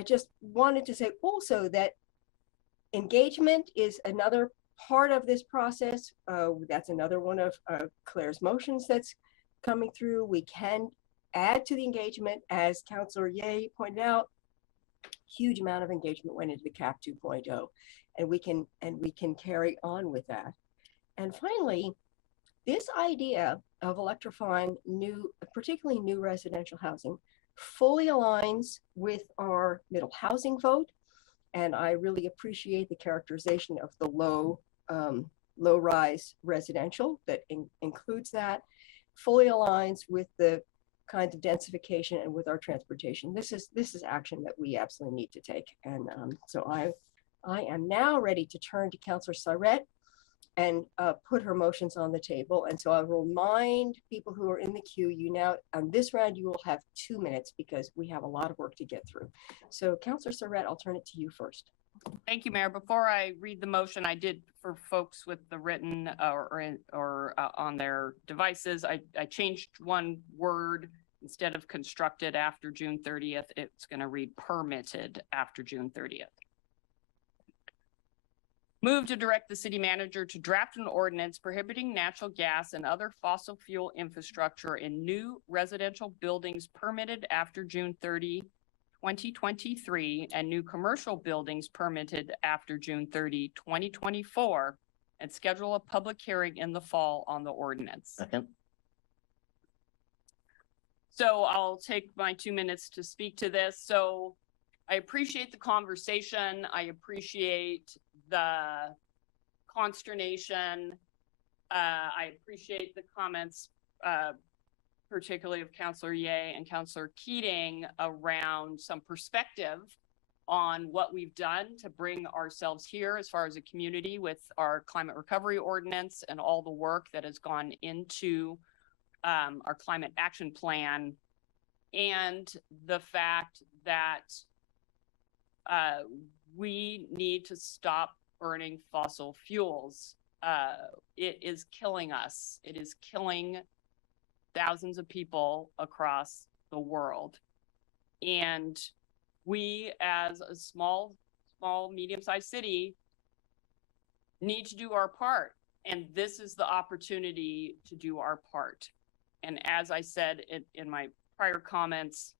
just wanted to say also that engagement is another part of this process. That's another one of Claire's motions that's coming through. We can add to the engagement, as Councilor Ye pointed out. Huge amount of engagement went into the CAP 2.0, and we can carry on with that. And finally, this idea of electrifying particularly new residential housing, fully aligns with our middle housing vote. And I really appreciate the characterization of the low rise residential that includes that, fully aligns with the kinds of densification and with our transportation. This is action that we absolutely need to take. And so I am now ready to turn to Councilor Syrett and put her motions on the table. And so I'll remind people who are in the queue, you now, on this round, you will have 2 minutes because we have a lot of work to get through. So Councilor Syrett, I'll turn it to you first. Thank you, Mayor. Before I read the motion, I did, for folks with the written or on their devices, I changed one word. Instead of constructed after June 30th, it's going to read permitted after June 30th. Move to direct the city manager to draft an ordinance prohibiting natural gas and other fossil fuel infrastructure in new residential buildings permitted after June 30, 2023, and new commercial buildings permitted after June 30, 2024, and schedule a public hearing in the fall on the ordinance. Second. So I'll take my 2 minutes to speak to this. So I appreciate the conversation. I appreciate the consternation. I appreciate the comments, particularly of Councilor Ye and Councilor Keating, around some perspective on what we've done to bring ourselves here as far as a community with our climate recovery ordinance and all the work that has gone into our climate action plan, and the fact that we need to stop burning fossil fuels. It is killing us. It is killing thousands of people across the world. And we, as a small, medium-sized city, need to do our part. And this is the opportunity to do our part. And as I said in my prior comments,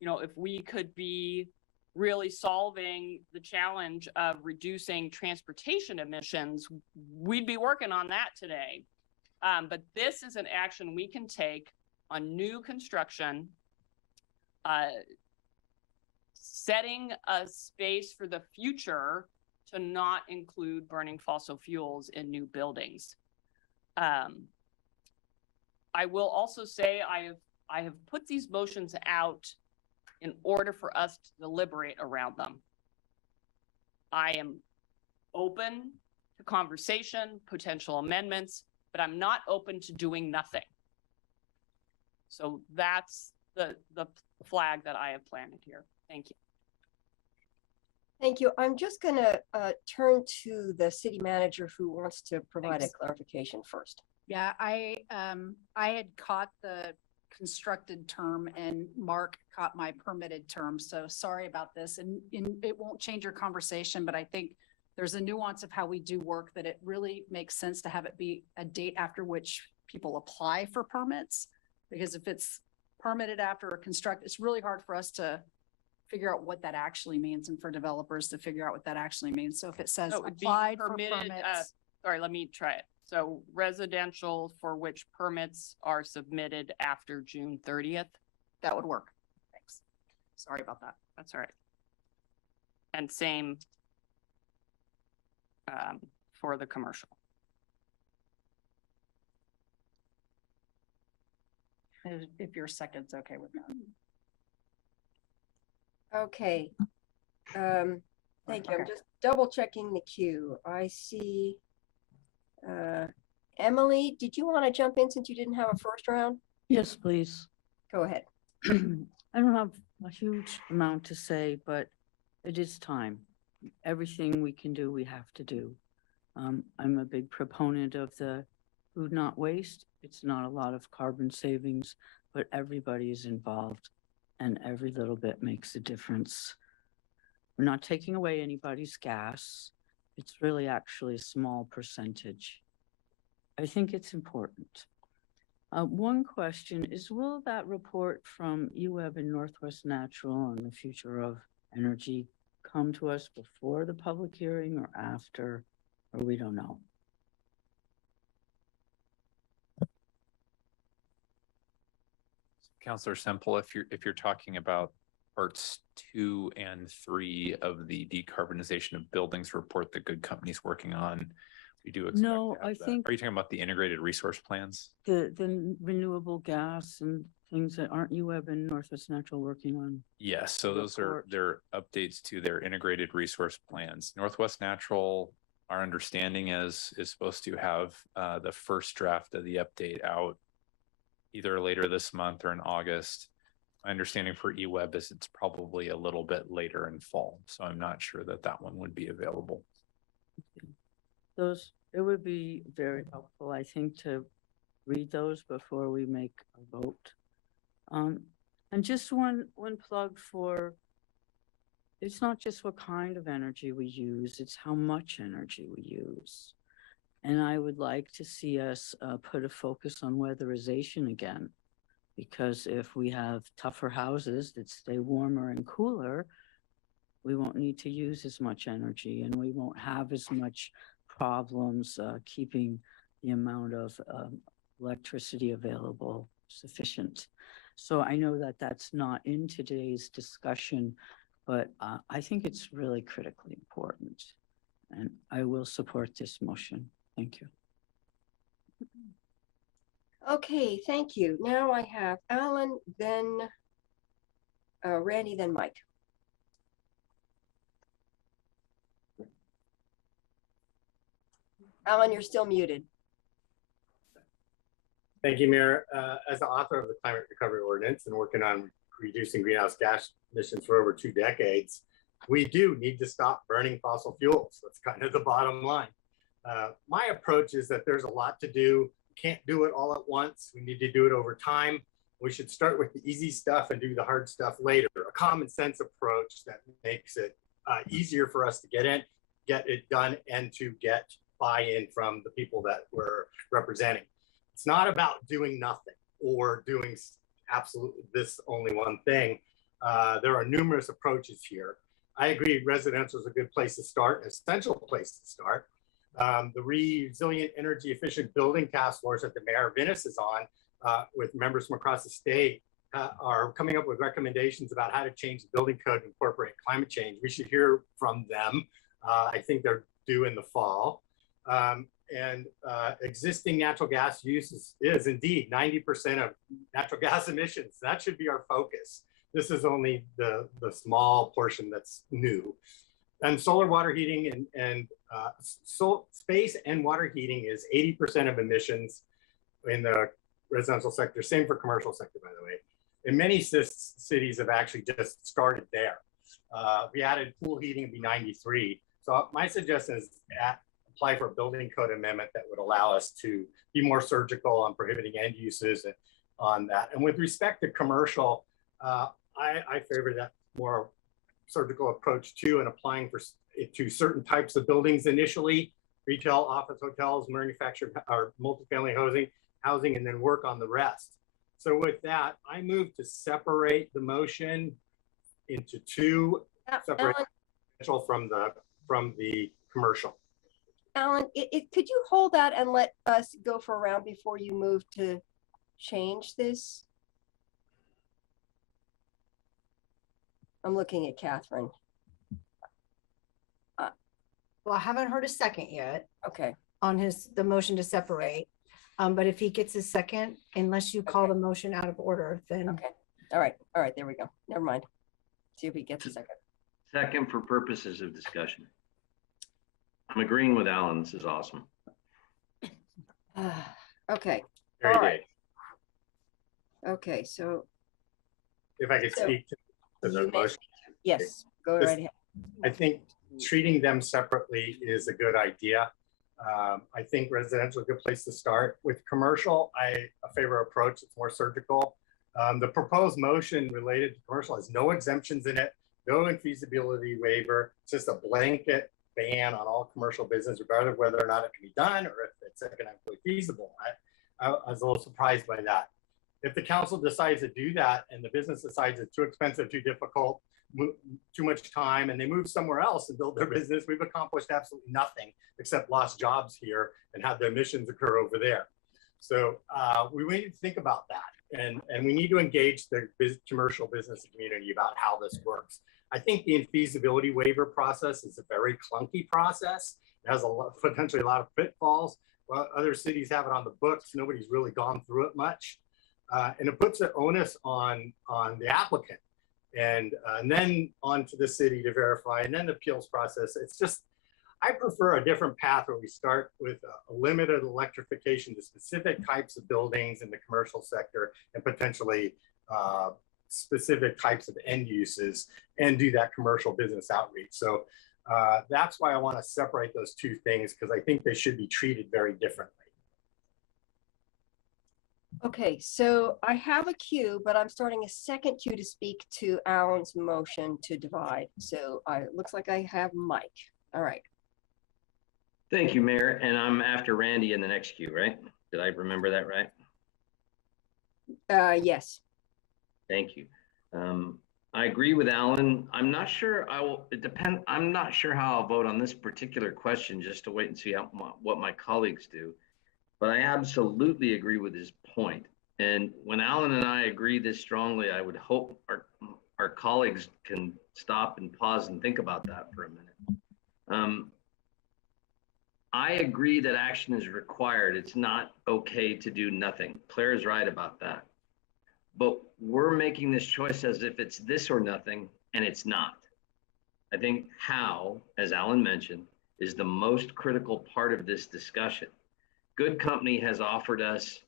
you know, if we could be really solving the challenge of reducing transportation emissions, we'd be working on that today. But this is an action we can take on new construction, setting a space for the future to not include burning fossil fuels in new buildings. I will also say I have put these motions out in order for us to deliberate around them. I am open to conversation, potential amendments, but I'm not open to doing nothing. So that's the flag that I have planted here. Thank you. Thank you. I'm just going to turn to the city manager who wants to provide a clarification first. Yeah, I had caught the constructed term and Mark caught my permitted term. So sorry about this. And it won't change your conversation, but I think there's a nuance of how we do work that it really makes sense to have it be a date after which people apply for permits. Because if it's permitted after or construct, it's really hard for us to figure out what that actually means and for developers to figure out what that actually means. So if it says applied for permits. Sorry, let me try it. So residential for which permits are submitted after June 30th. That would work. Thanks. Sorry about that. That's all right. And same for the commercial. If your second's okay with that. Okay. Thank you. I'm just double checking the queue. I see Emily, did you want to jump in since you didn't have a first round? Yes, please. Go ahead. I don't have a huge amount to say, but it is time. Everything we can do, we have to do. I'm a big proponent of the food not waste. It's not a lot of carbon savings, but everybody is involved and every little bit makes a difference. We're not taking away anybody's gas. It's really actually a small percentage. I think it's important. One question is, will that report from UWeb and Northwest Natural on the future of energy come to us before the public hearing or after, or we don't know? Councilor Semple, if you're talking about parts 2 and 3 of the decarbonization of buildings report that Good Company's working on, we do expect No, to have I that. think Are you talking about the integrated resource plans? the renewable gas and things that aren't UWeb and Northwest Natural working on? Yes, so those are their updates to their integrated resource plans. Northwest Natural, our understanding is supposed to have the first draft of the update out either later this month or in August. My understanding for eWeb is it's probably a little bit later in fall, so I'm not sure that one would be available. It would be very helpful, I think, to read those before we make a vote. And just one plug for, it's not just what kind of energy we use, it's how much energy we use. And I would like to see us put a focus on weatherization again, because if we have tougher houses that stay warmer and cooler, we won't need to use as much energy and we won't have as much problems keeping the amount of electricity available sufficient. So I know that that's not in today's discussion, but I think it's really critically important. And I will support this motion. Thank you. Okay, thank you. Now I have Alan, then Randy, then Mike. Alan, you're still muted. Thank you, Mayor. As the author of the Climate Recovery Ordinance and working on reducing greenhouse gas emissions for over 2 decades, we do need to stop burning fossil fuels. That's kind of the bottom line. My approach is that there's a lot to do. We can't do it all at once. We need to do it over time. We should start with the easy stuff and do the hard stuff later. A common sense approach that makes it easier for us to get it done, and to get buy-in from the people that we're representing. It's not about doing nothing or doing absolutely this only one thing. There are numerous approaches here. I agree residential is a good place to start, an essential place to start. The Resilient Energy Efficient Building Task Force that the Mayor Venice is on, with members from across the state, are coming up with recommendations about how to change the building code to incorporate climate change. We should hear from them. I think they're due in the fall. Existing natural gas use is indeed 90% of natural gas emissions. That should be our focus. This is only the small portion that's new. And solar water heating and space and water heating is 80% of emissions in the residential sector. Same for commercial sector, by the way. And many cities have actually just started there. We added pool heating to be 93. So my suggestion is apply for a building code amendment that would allow us to be more surgical on prohibiting end uses and on that. And with respect to commercial, I favor that more surgical approach too, and applying for it to certain types of buildings initially, retail, office, hotels, manufactured or multifamily housing, and then work on the rest. So with that, I move to separate the motion into two, separate from the commercial. Alan, could you hold that and let us go for a round before you move to change this? I'm looking at Catherine. Well, I haven't heard a second yet. Okay. On the motion to separate. But if he gets a second, unless you call the motion out of order, then. Okay. All right, there we go. Never mind. See if he gets a second. Second for purposes of discussion. I'm agreeing with Alan. This is awesome. Okay. Very All good. right. Okay, so. If I could speak to the motion. Yes, go right ahead. I think treating them separately is a good idea. I think residential is a good place to start. With commercial, I favor approach. It's more surgical. The proposed motion related to commercial has no exemptions in it, no infeasibility waiver. It's just a blanket ban on all commercial business, regardless of whether or not it can be done or if it's economically feasible. I was a little surprised by that. If the council decides to do that and the business decides it's too expensive, too difficult, too much time, and they move somewhere else and build their business, we've accomplished absolutely nothing except lost jobs here and have the emissions occur over there. So we need to think about that, and we need to engage the commercial business community about how this works. I think the infeasibility waiver process is a very clunky process. It has potentially a lot of pitfalls. Well, other cities have it on the books. Nobody's really gone through it much. And it puts an onus on the applicant and then on to the city to verify, and then the appeals process. It's just, I prefer a different path where we start with a limited electrification to specific types of buildings in the commercial sector and potentially specific types of end uses, and do that commercial business outreach. So that's why I want to separate those two things, because I think they should be treated very differently. Okay, so I have a queue, but I'm starting a second queue to speak to Alan's motion to divide. So it looks like I have Mike. All right. Thank you, Mayor. And I'm after Randy in the next queue, right? Did I remember that right? Yes. Thank you. I agree with Alan. I'm not sure I'm not sure how I'll vote on this particular question, just to wait and see what my colleagues do. But I absolutely agree with his point. And when Alan and I agree this strongly, I would hope our colleagues can stop and pause and think about that for a minute. I agree that action is required. It's not okay to do nothing. Claire is right about that. But we're making this choice as if it's this or nothing, and it's not. I think how, as Alan mentioned, is the most critical part of this discussion. Good Company has offered us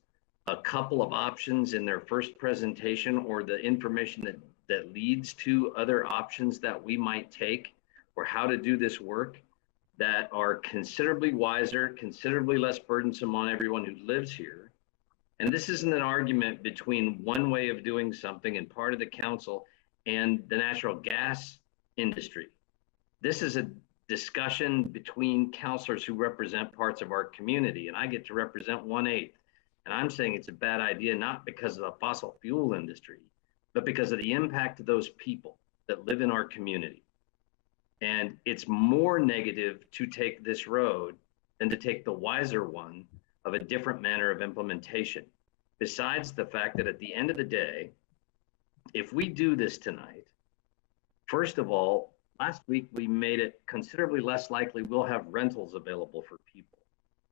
a couple of options in their first presentation, or the information that leads to other options that we might take, or how to do this work, that are considerably wiser, considerably less burdensome on everyone who lives here. And this isn't an argument between one way of doing something and part of the council and the natural gas industry. This is a discussion between counselors who represent parts of our community, and I get to represent 1/8. And I'm saying it's a bad idea, not because of the fossil fuel industry, but because of the impact of those people that live in our community. And it's more negative to take this road than to take the wiser one of a different manner of implementation. Besides the fact that at the end of the day, if we do this tonight, first of all, last week we made it considerably less likely we'll have rentals available for people.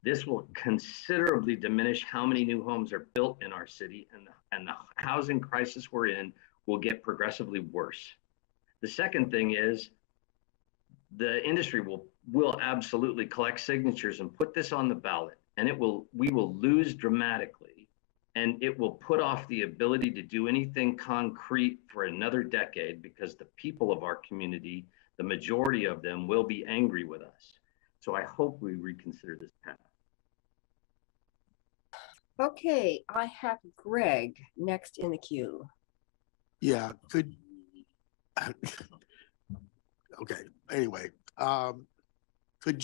This will considerably diminish how many new homes are built in our city, and the housing crisis we're in will get progressively worse. The second thing is the industry will absolutely collect signatures and put this on the ballot, and we will lose dramatically, and it will put off the ability to do anything concrete for another decade, because the people of our community, the majority of them, will be angry with us. So I hope we reconsider this path. Okay, I have Greg next in the queue. Yeah, okay, anyway, Alan, could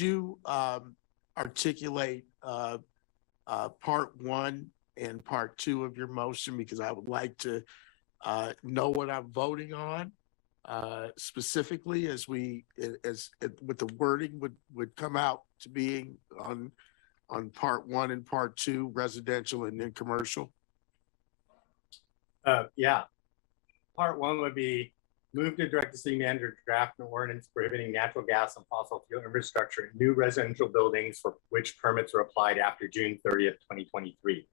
you articulate part 1 and part 2 of your motion? Because I would like to know what I'm voting on specifically as what the wording would come out to being on part 1 and part 2, residential and then commercial. Yeah. Part 1 would be move to direct the city manager to draft an ordinance prohibiting natural gas and fossil fuel infrastructure in new residential buildings for which permits are applied after June 30th, 2023.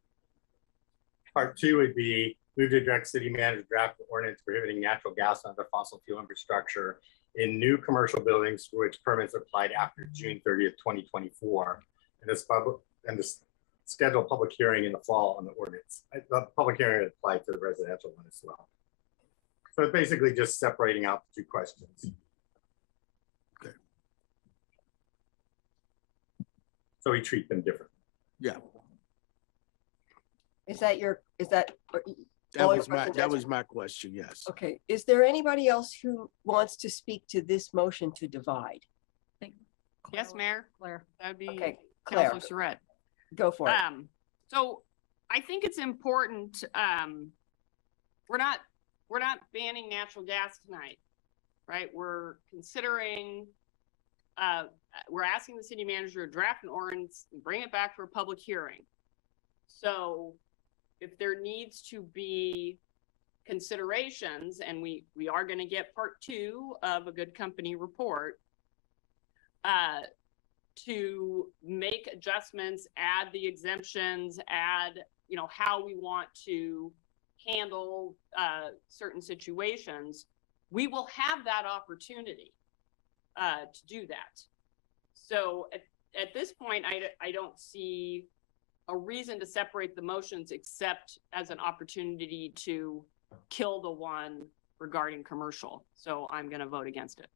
Part 2 would be move to direct city manager to draft an ordinance prohibiting natural gas and other fossil fuel infrastructure in new commercial buildings for which permits are applied after June 30th, 2024. And this schedule a public hearing in the fall on the ordinance. The public hearing would apply to the residential one as well. So it's basically just separating out the two questions. Okay. So we treat them differently. Yeah. That was my question, yes. Okay, is there anybody else who wants to speak to this motion to divide? Yes, Mayor. Claire. That'd be Okay, Claire, Councilor Surratt. go for it. So I think it's important, we're not banning natural gas tonight, right? We're considering, we're asking the city manager to draft an ordinance and bring it back for a public hearing. So if there needs to be considerations, and we are going to get part 2 of a good company report, to make adjustments, add the exemptions, add, how we want to handle certain situations, we will have that opportunity to do that. So at this point, I don't see a reason to separate the motions except as an opportunity to kill the one regarding commercial. So I'm going to vote against it.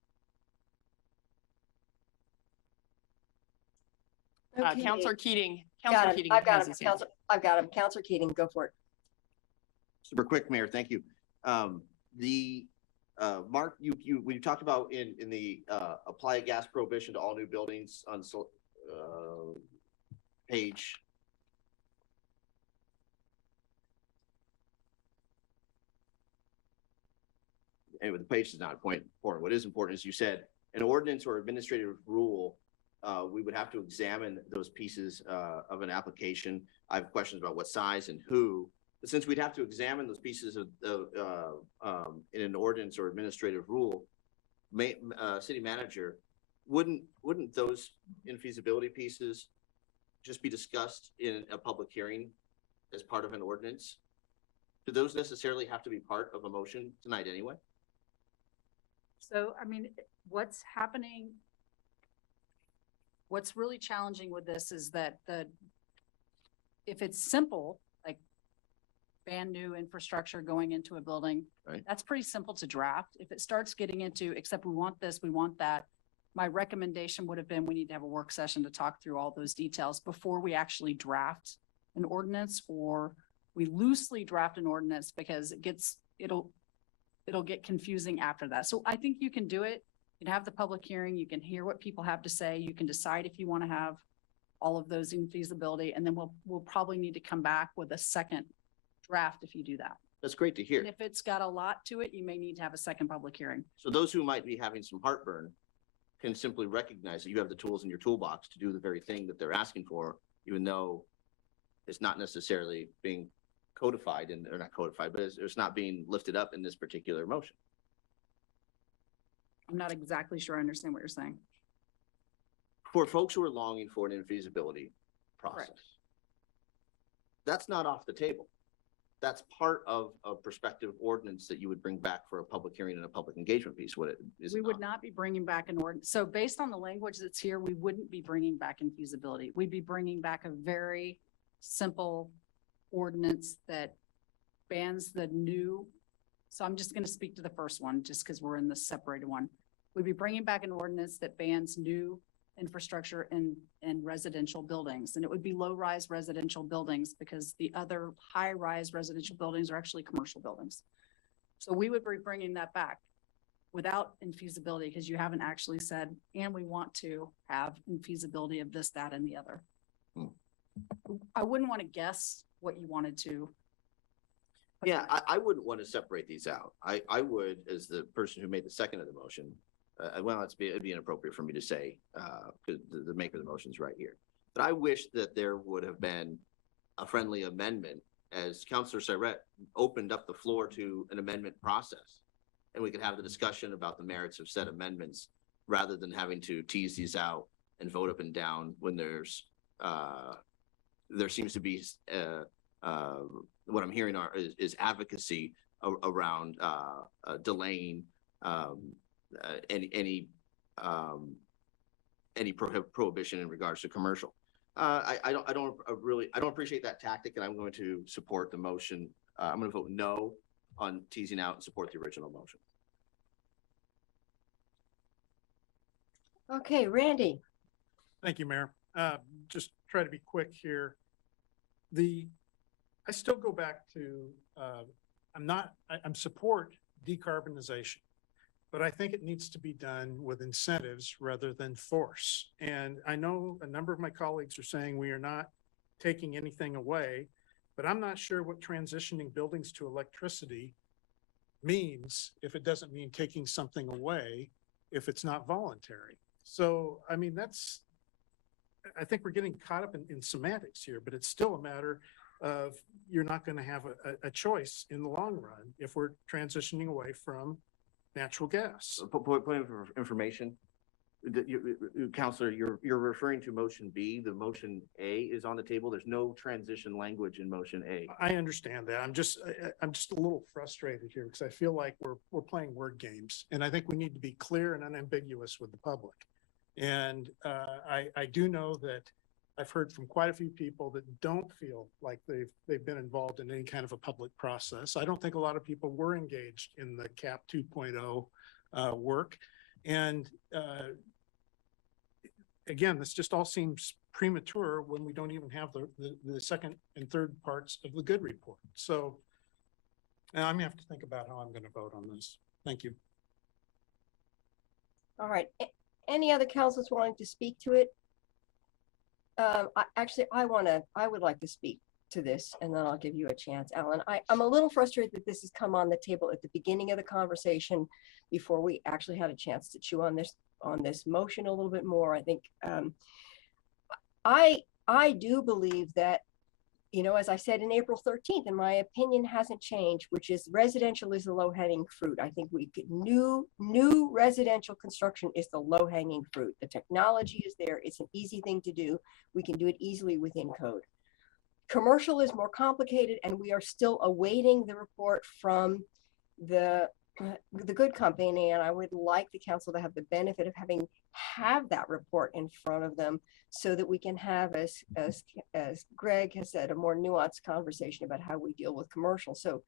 Okay. Councilor Keating. Got him. I've got has him. his hand. I've got him. Councilor Keating, go for it. Super quick, Mayor, thank you. Mark, when you talked about in the apply a gas prohibition to all new buildings on page. Anyway, the page is not important. What is important is you said an ordinance or administrative rule, we would have to examine those pieces of an application. I have questions about what size and who, but since we'd have to examine those pieces of in an ordinance or administrative rule, city manager, wouldn't those infeasibility pieces just be discussed in a public hearing as part of an ordinance? Do those necessarily have to be part of a motion tonight anyway? So, I mean, what's happening, what's really challenging with this is that if it's simple, like ban new infrastructure going into a building, right, that's pretty simple to draft. If it starts getting into, except we want this, we want that, my recommendation would have been we need to have a work session to talk through all those details before we actually draft an ordinance or we loosely draft an ordinance because it'll get confusing after that. So I think you can do it. You can have the public hearing, you can hear what people have to say, you can decide if you want to have all of those in feasibility, and then we'll probably need to come back with a second draft if you do that. That's great to hear. And if it's got a lot to it, you may need to have a second public hearing. So those who might be having some heartburn can simply recognize that you have the tools in your toolbox to do the very thing that they're asking for, even though it's not necessarily being codified or not codified, but it's not being lifted up in this particular motion. I'm not exactly sure I understand what you're saying. For folks who are longing for an infeasibility process, Correct. That's not off the table. That's part of a prospective ordinance that you would bring back for a public hearing and a public engagement piece. Would it? We would not be bringing back an ordinance. So based on the language that's here, we wouldn't be bringing back infeasibility. We'd be bringing back a very simple ordinance that bans the new. So I'm just going to speak to the first one, just because we're in the separated one. We'd be bringing back an ordinance that bans new infrastructure in residential buildings. And it would be low-rise residential buildings because the other high-rise residential buildings are actually commercial buildings. So we would be bringing that back without infeasibility because you haven't actually said, and we want to have infeasibility of this, that, and the other. I wouldn't want to guess what you wanted to. Yeah, I wouldn't want to separate these out. I would, as the person who made the second of the motion, well, it'd be inappropriate for me to say, because the maker of the motion is right here. But I wish that there would have been a friendly amendment as Councilor Surratt opened up the floor to an amendment process. And we could have the discussion about the merits of said amendments rather than having to tease these out and vote up and down when there seems to be what I'm hearing is advocacy around delaying any prohibition in regards to commercial. I don't appreciate that tactic, and I'm going to support the motion. I'm going to vote no on teasing out and support the original motion. Okay, Randy. Thank you, Mayor. Just try to be quick here. I still go back to, I'm support decarbonization, but I think it needs to be done with incentives rather than force. And I know a number of my colleagues are saying we are not taking anything away, but I'm not sure what transitioning buildings to electricity means if it doesn't mean taking something away if it's not voluntary. So, I mean, I think we're getting caught up in semantics here, but it's still a matter of you're not going to have a choice in the long run if we're transitioning away from natural gas. Point of information, Councilor, you're referring to motion B. The motion A is on the table. There's no transition language in motion A. I understand that. I'm just a little frustrated here because I feel like we're playing word games, and I think we need to be clear and unambiguous with the public. And I do know that I've heard from quite a few people that don't feel like they've been involved in any kind of a public process. I don't think a lot of people were engaged in the CAP 2.0 work. And again, this just all seems premature when we don't even have the second and third parts of the good report. So I'm gonna have to think about how I'm going to vote on this. Thank you. All right. Any other councils wanting to speak to it? I would like to speak to this, and then I'll give you a chance, Alan. I'm a little frustrated that this has come on the table at the beginning of the conversation before we actually had a chance to chew on this motion a little bit more. I think I do believe that, you know, as I said in April 13th, and my opinion hasn't changed, which is residential is the low-hanging fruit. I think new residential construction is the low-hanging fruit. The technology is there. It's an easy thing to do. We can do it easily within code. Commercial is more complicated, and we are still awaiting the report from the good company, and I would like the council to have the benefit of have that report in front of them so that we can have, as Greg has said, a more nuanced conversation about how we deal with commercial. So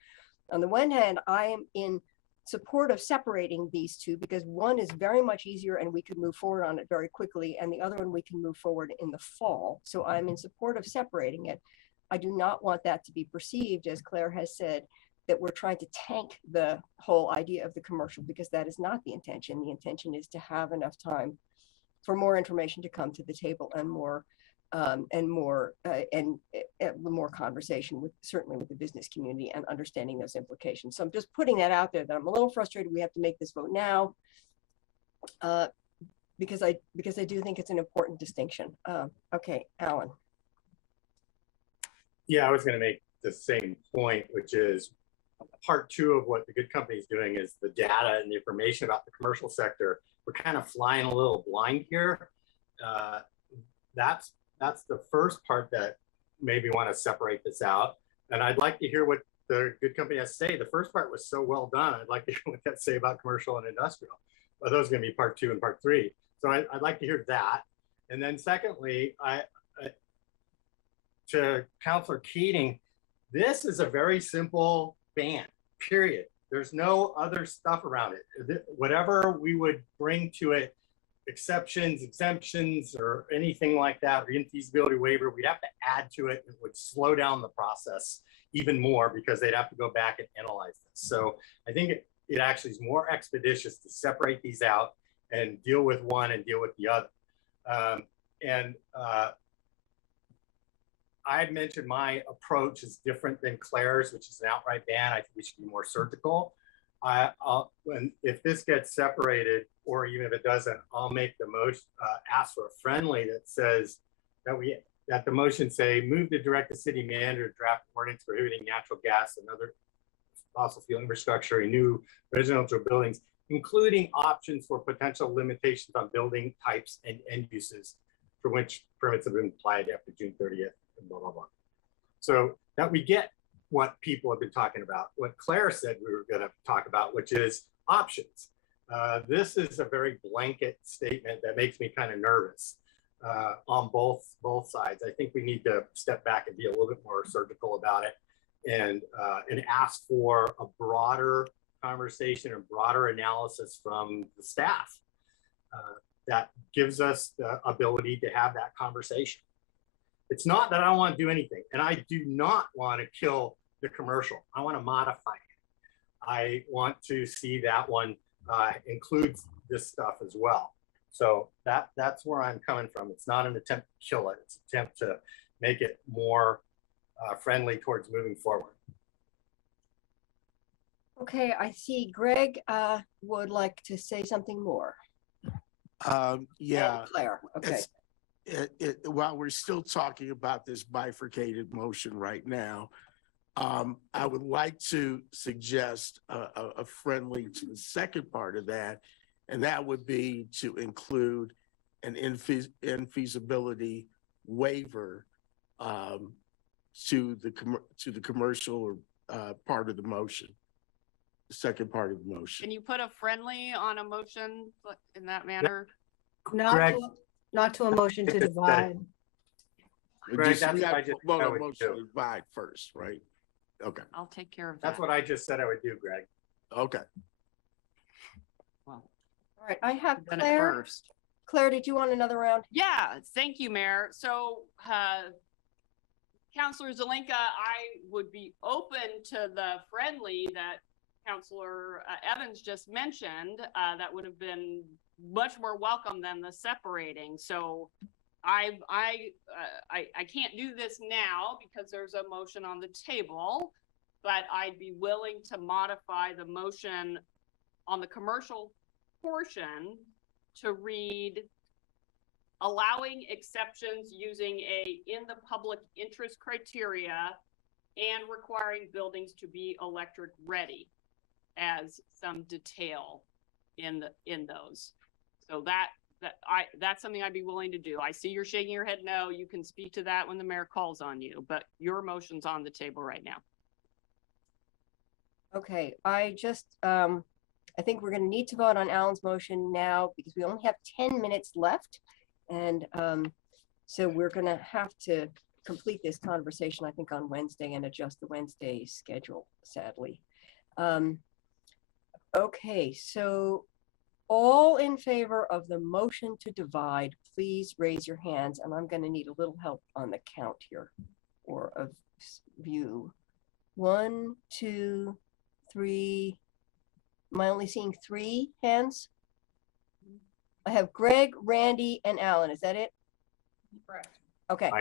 on the one hand, I am in support of separating these two because one is very much easier and we could move forward on it very quickly, and the other one we can move forward in the fall. So I'm in support of separating it. I do not want that to be perceived, as Claire has said, that we're trying to tank the whole idea of the commercial, because that is not the intention. The intention is to have enough time for more information to come to the table and more conversation with, certainly with the business community, and understanding those implications. So I'm just putting that out there, that I'm a little frustrated we have to make this vote now, because I do think it's an important distinction. Okay, Alan. Yeah, I was going to make the same point, which is part two of what the good company is doing is the data and the information about the commercial sector. We're kind of flying a little blind here. That's the first part that made me want to separate this out. And I'd like to hear what the good company has to say. The first part was so well done. I'd like to hear what they have to say about commercial and industrial. Well, those are going to be part two and part three. So I'd like to hear that. And then secondly, to Councilor Keating, this is a very simple ban, period. There's no other stuff around it. Whatever we would bring to it, exceptions, exemptions, or anything like that, or infeasibility waiver, we'd have to add to it. It would slow down the process even more because they'd have to go back and analyze this. So I think it actually is more expeditious to separate these out and deal with one and deal with the other. I had mentioned my approach is different than Claire's, which is an outright ban. I think we should be more surgical. If this gets separated, or even if it doesn't, I'll make the motion, ask for a friendly that says that the motion say, move to direct the city manager to draft ordinance prohibiting natural gas and other fossil fuel infrastructure in new residential buildings, including options for potential limitations on building types and end uses for which permits have been applied after June 30th. And blah, blah, blah. So that we get what people have been talking about, what Claire said we were going to talk about, which is options. This is a very blanket statement that makes me kind of nervous on both sides. I think we need to step back and be a little bit more surgical about it, and ask for a broader conversation and broader analysis from the staff that gives us the ability to have that conversation. It's not that I don't want to do anything, and I do not want to kill the commercial. I want to modify it. I want to see that one includes this stuff as well. So that's where I'm coming from. It's not an attempt to kill it. It's an attempt to make it more friendly towards moving forward. Okay, I see Greg would like to say something more. Yeah. And Claire, okay. While we're still talking about this bifurcated motion right now, I would like to suggest a friendly to the second part of that, and that would be to include an infeasibility waiver to the commercial part of the motion, the second part of the motion. Can you put a friendly on a motion in that manner? Not to a motion to divide. Greg, We have I to just vote I on would motion do. to divide first, right? Okay. I'll take care of that. That's what I just said I would do, Greg. Okay. Well, All right, I have done it Claire. first. Claire, did you want another round? Yeah, thank you, Mayor. So, Councilor Zelenka, I would be open to the friendly that Councilor Evans just mentioned. That would have been much more welcome than the separating. So I can't do this now because there's a motion on the table, but I'd be willing to modify the motion on the commercial portion to read allowing exceptions using in the public interest criteria and requiring buildings to be electric ready as some detail in those. So that's something I'd be willing to do. I see you're shaking your head no. You can speak to that when the mayor calls on you, but your motion's on the table right now. Okay, I think we're going to need to vote on Alan's motion now because we only have 10 minutes left. And so we're going to have to complete this conversation, I think, on Wednesday and adjust the Wednesday schedule, sadly. Okay, so all in favor of the motion to divide, please raise your hands. And I'm going to need a little help on the count here. or of view. 1, 2, 3. Am I only seeing 3 hands? I have Greg, Randy, and Alan. Is that it? Correct. Okay.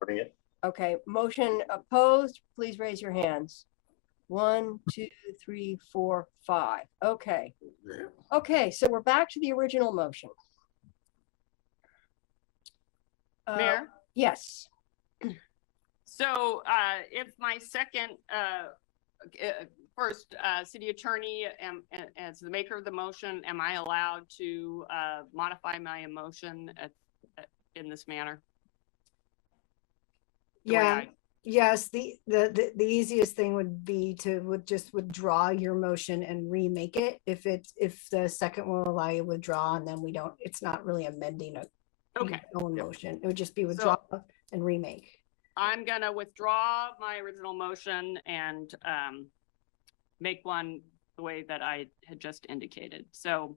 Putting it. Okay. Motion opposed, please raise your hands. 1, 2, 3, 4, 5. Okay. Okay, so we're back to the original motion. Mayor? Yes. So, if my second, first, city attorney, as the maker of the motion, am I allowed to, modify my emotion in this manner? Yeah, yes, the easiest thing would be to just withdraw your motion and remake it. If the second will allow you to withdraw, and then it's not really amending your own motion. It would just be withdraw and remake. I'm gonna withdraw my original motion and make one the way that I had just indicated. So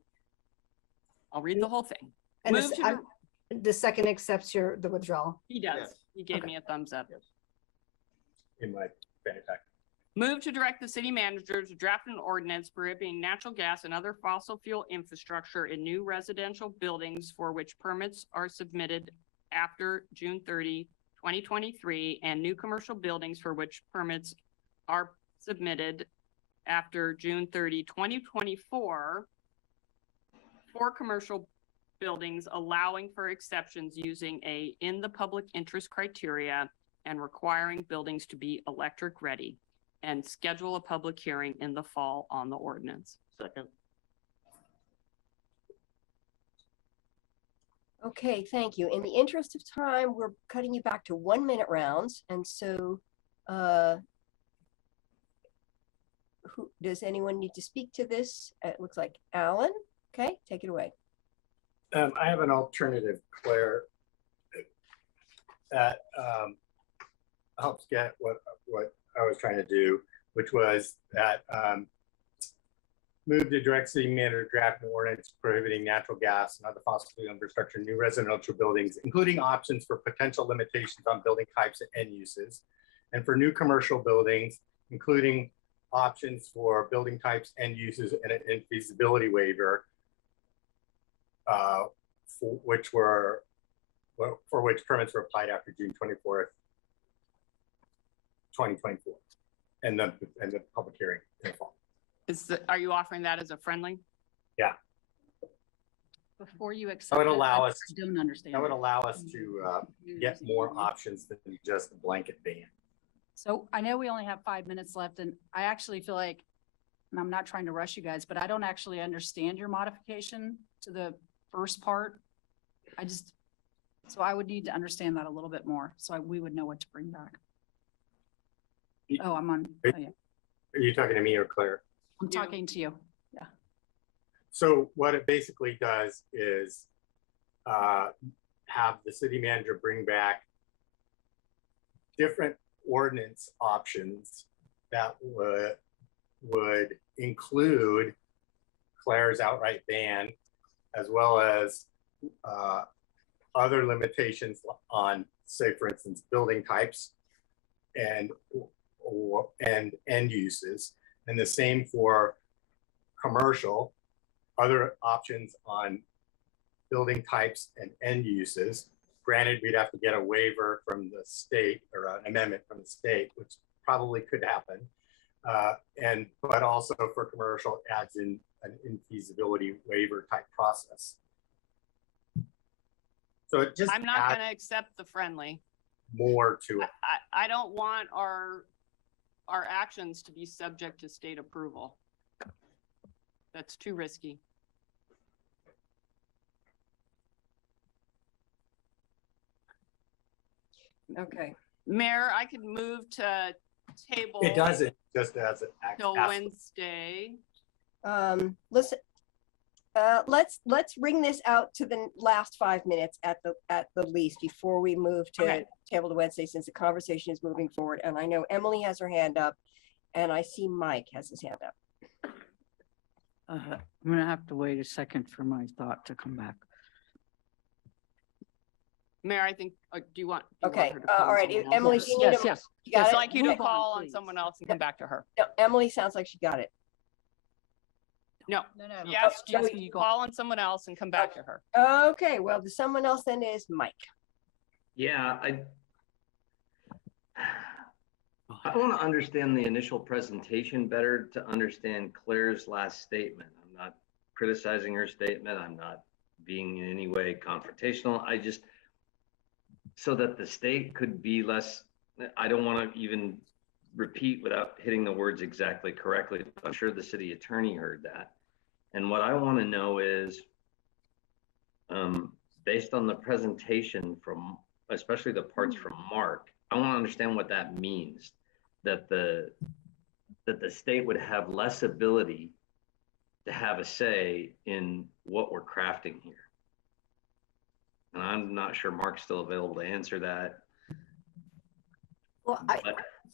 I'll read the whole thing. And the second accepts the withdrawal. He does. Yes. He gave me a thumbs up. In my back. Move to direct the city manager to draft an ordinance prohibiting natural gas and other fossil fuel infrastructure in new residential buildings for which permits are submitted after June 30, 2023, and new commercial buildings for which permits are submitted after June 30, 2024, for commercial buildings, allowing for exceptions using in the public interest criteria and requiring buildings to be electric ready, and schedule a public hearing in the fall on the ordinance. Second. Okay, thank you. In the interest of time, we're cutting you back to 1-minute rounds. And so, does anyone need to speak to this? It looks like Alan. Okay, take it away. I have an alternative, Claire, that helps get what I was trying to do, which was that move to direct city manager to draft an ordinance prohibiting natural gas and other fossil fuel infrastructure in new residential buildings, including options for potential limitations on building types and end uses, and for new commercial buildings, including options for building types, end uses, and an feasibility waiver, for which permits were applied after June 24th, 2024, and the public hearing in the fall. Are you offering that as a friendly? Yeah. Before you accept That would it, allow I us. don't understand. That would it. allow us to get more options than just a blanket ban. So I know we only have 5 minutes left, and I actually feel like, and I'm not trying to rush you guys, but I don't actually understand your modification to the first part. So I would need to understand that a little bit more, so we would know what to bring back. Oh, I'm on. Oh, yeah. Are you talking to me or Claire? I'm talking to you. Yeah. So what it basically does is have the city manager bring back different ordinance options that would include Claire's outright ban, as well as other limitations on, say, for instance, building types and end uses, and the same for commercial, other options on building types and end uses. Granted, we'd have to get a waiver from the state or an amendment from the state, which probably could happen. But also for commercial, adds in an infeasibility waiver type process. So it just I'm not going to accept the friendly. More to it. I don't want our actions to be subject to state approval. That's too risky. Okay. Mayor, I could move to table. It doesn't, just as an Till Wednesday. Listen, let's ring this out to the last 5 minutes at the least before we move to table to Wednesday, since the conversation is moving forward. And I know Emily has her hand up, and I see Mike has his hand up. I'm gonna have to wait a second for my thought to come back. Mayor, I think, do you want? do you want Okay, her to call all right, someone else? Emily, Yes, do you need a? yes, yes. You got I'd it? like you to Move on, call on please. someone else and come back to her. No, Emily sounds like she got it. No, No, no. yes, no, just call on someone else and come back to her. Okay, well, the someone else then is Mike. Yeah, I want to understand the initial presentation better to understand Claire's last statement. I'm not criticizing her statement. I'm not being in any way confrontational. I just, so that the state could be less, I don't want to even repeat without hitting the words exactly correctly. I'm sure the city attorney heard that. And what I want to know is, based on the presentation from, especially the parts from Mark, I want to understand what that means. That the state would have less ability to have a say in what we're crafting here. And I'm not sure Mark's still available to answer that. Well,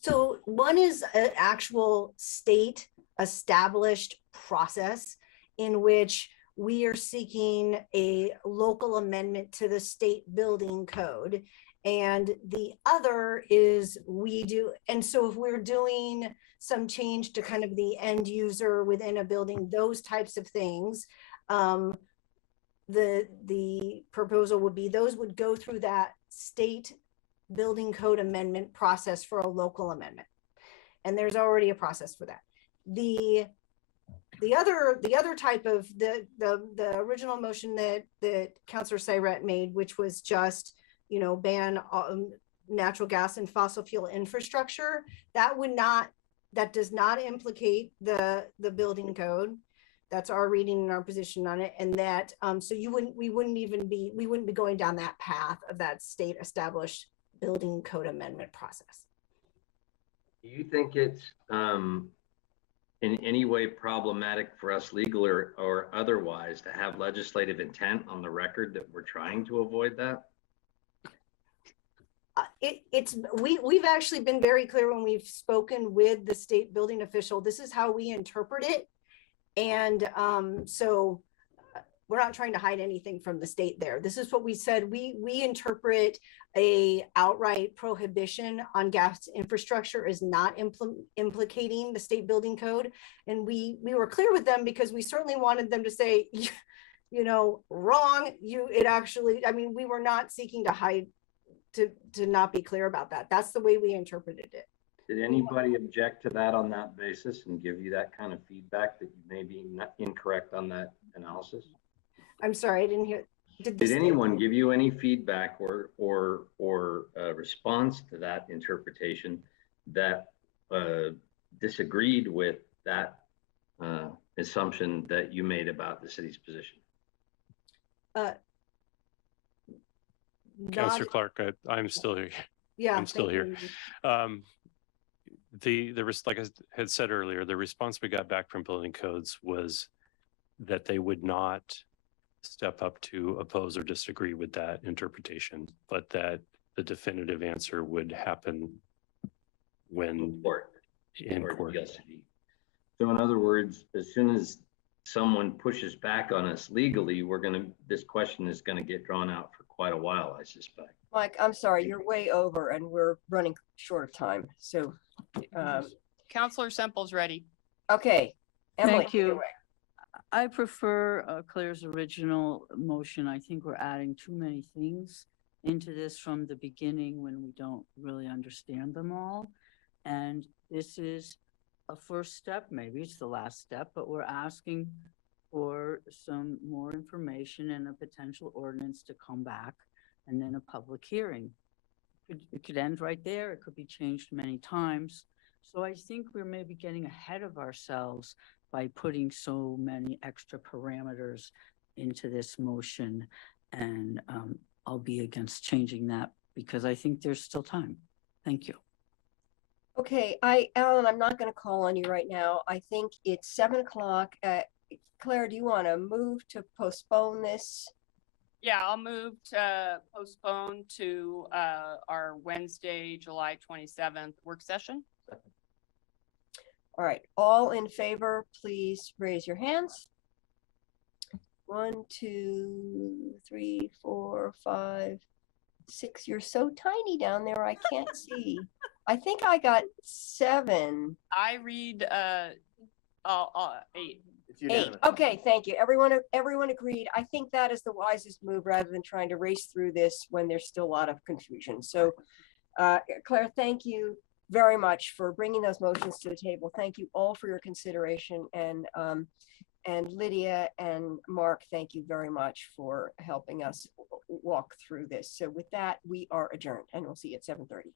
so one is an actual state established process in which we are seeking a local amendment to the state building code. And the other is we do, and so if we're doing some change to kind of the end user within a building, those types of things, the proposal would be those would go through that state building code amendment process for a local amendment. And there's already a process for that. The other type of the original motion that Councilor Sayret made, which was just, you know, ban natural gas and fossil fuel infrastructure, that does not implicate the building code. That's our reading and our position on it. And that, so we wouldn't be going down that path of that state established building code amendment process. Do you think it's in any way problematic for us legal or otherwise to have legislative intent on the record that we're trying to avoid that? We've actually been very clear when we've spoken with the state building official. This is how we interpret it. And so we're not trying to hide anything from the state there. This is what we said. We interpret a outright prohibition on gas infrastructure is not implicating the state building code. And we were clear with them because we certainly wanted them to say, you know, wrong. I mean, we were not seeking to hide, to not be clear about that. That's the way we interpreted it. Did anybody object to that on that basis and give you that kind of feedback that you may be not incorrect on that analysis? I'm sorry, I didn't hear. Did anyone give you any feedback or response to that interpretation that disagreed with that assumption that you made about the city's position? Councilor Clark, I'm still here. Yeah, I'm still here. Like I had said earlier, the response we got back from building codes was that they would not step up to oppose or disagree with that interpretation, but that the definitive answer would happen when in court. So in other words, as soon as someone pushes back on us legally, this question is gonna get drawn out for quite a while, I suspect. Mike, I'm sorry, you're way over and we're running short of time. So, Councilor Semple's ready. okay. Emily, Thank take it you. away. I prefer Claire's original motion. I think we're adding too many things into this from the beginning when we don't really understand them all. And this is a first step, maybe it's the last step, but we're asking for some more information and a potential ordinance to come back and then a public hearing. It could end right there. It could be changed many times. So I think we're maybe getting ahead of ourselves by putting so many extra parameters into this motion. And I'll be against changing that because I think there's still time. Thank you. Okay, Alan, I'm not going to call on you right now. I think it's 7 o'clock. Claire, do you want to move to postpone this? Yeah, I'll move to postpone to our Wednesday, July 27th work session. All right, all in favor, please raise your hands. 1, 2, 3, 4, 5, 6. You're so tiny down there, I can't see. I think I got 7. I read, 8. 8. Okay, thank you. Everyone agreed. I think that is the wisest move rather than trying to race through this when there's still a lot of confusion. So, Claire, thank you very much for bringing those motions to the table. Thank you all for your consideration, and Lydia and Mark, thank you very much for helping us walk through this. So with that, we are adjourned, and we'll see you at 7:30.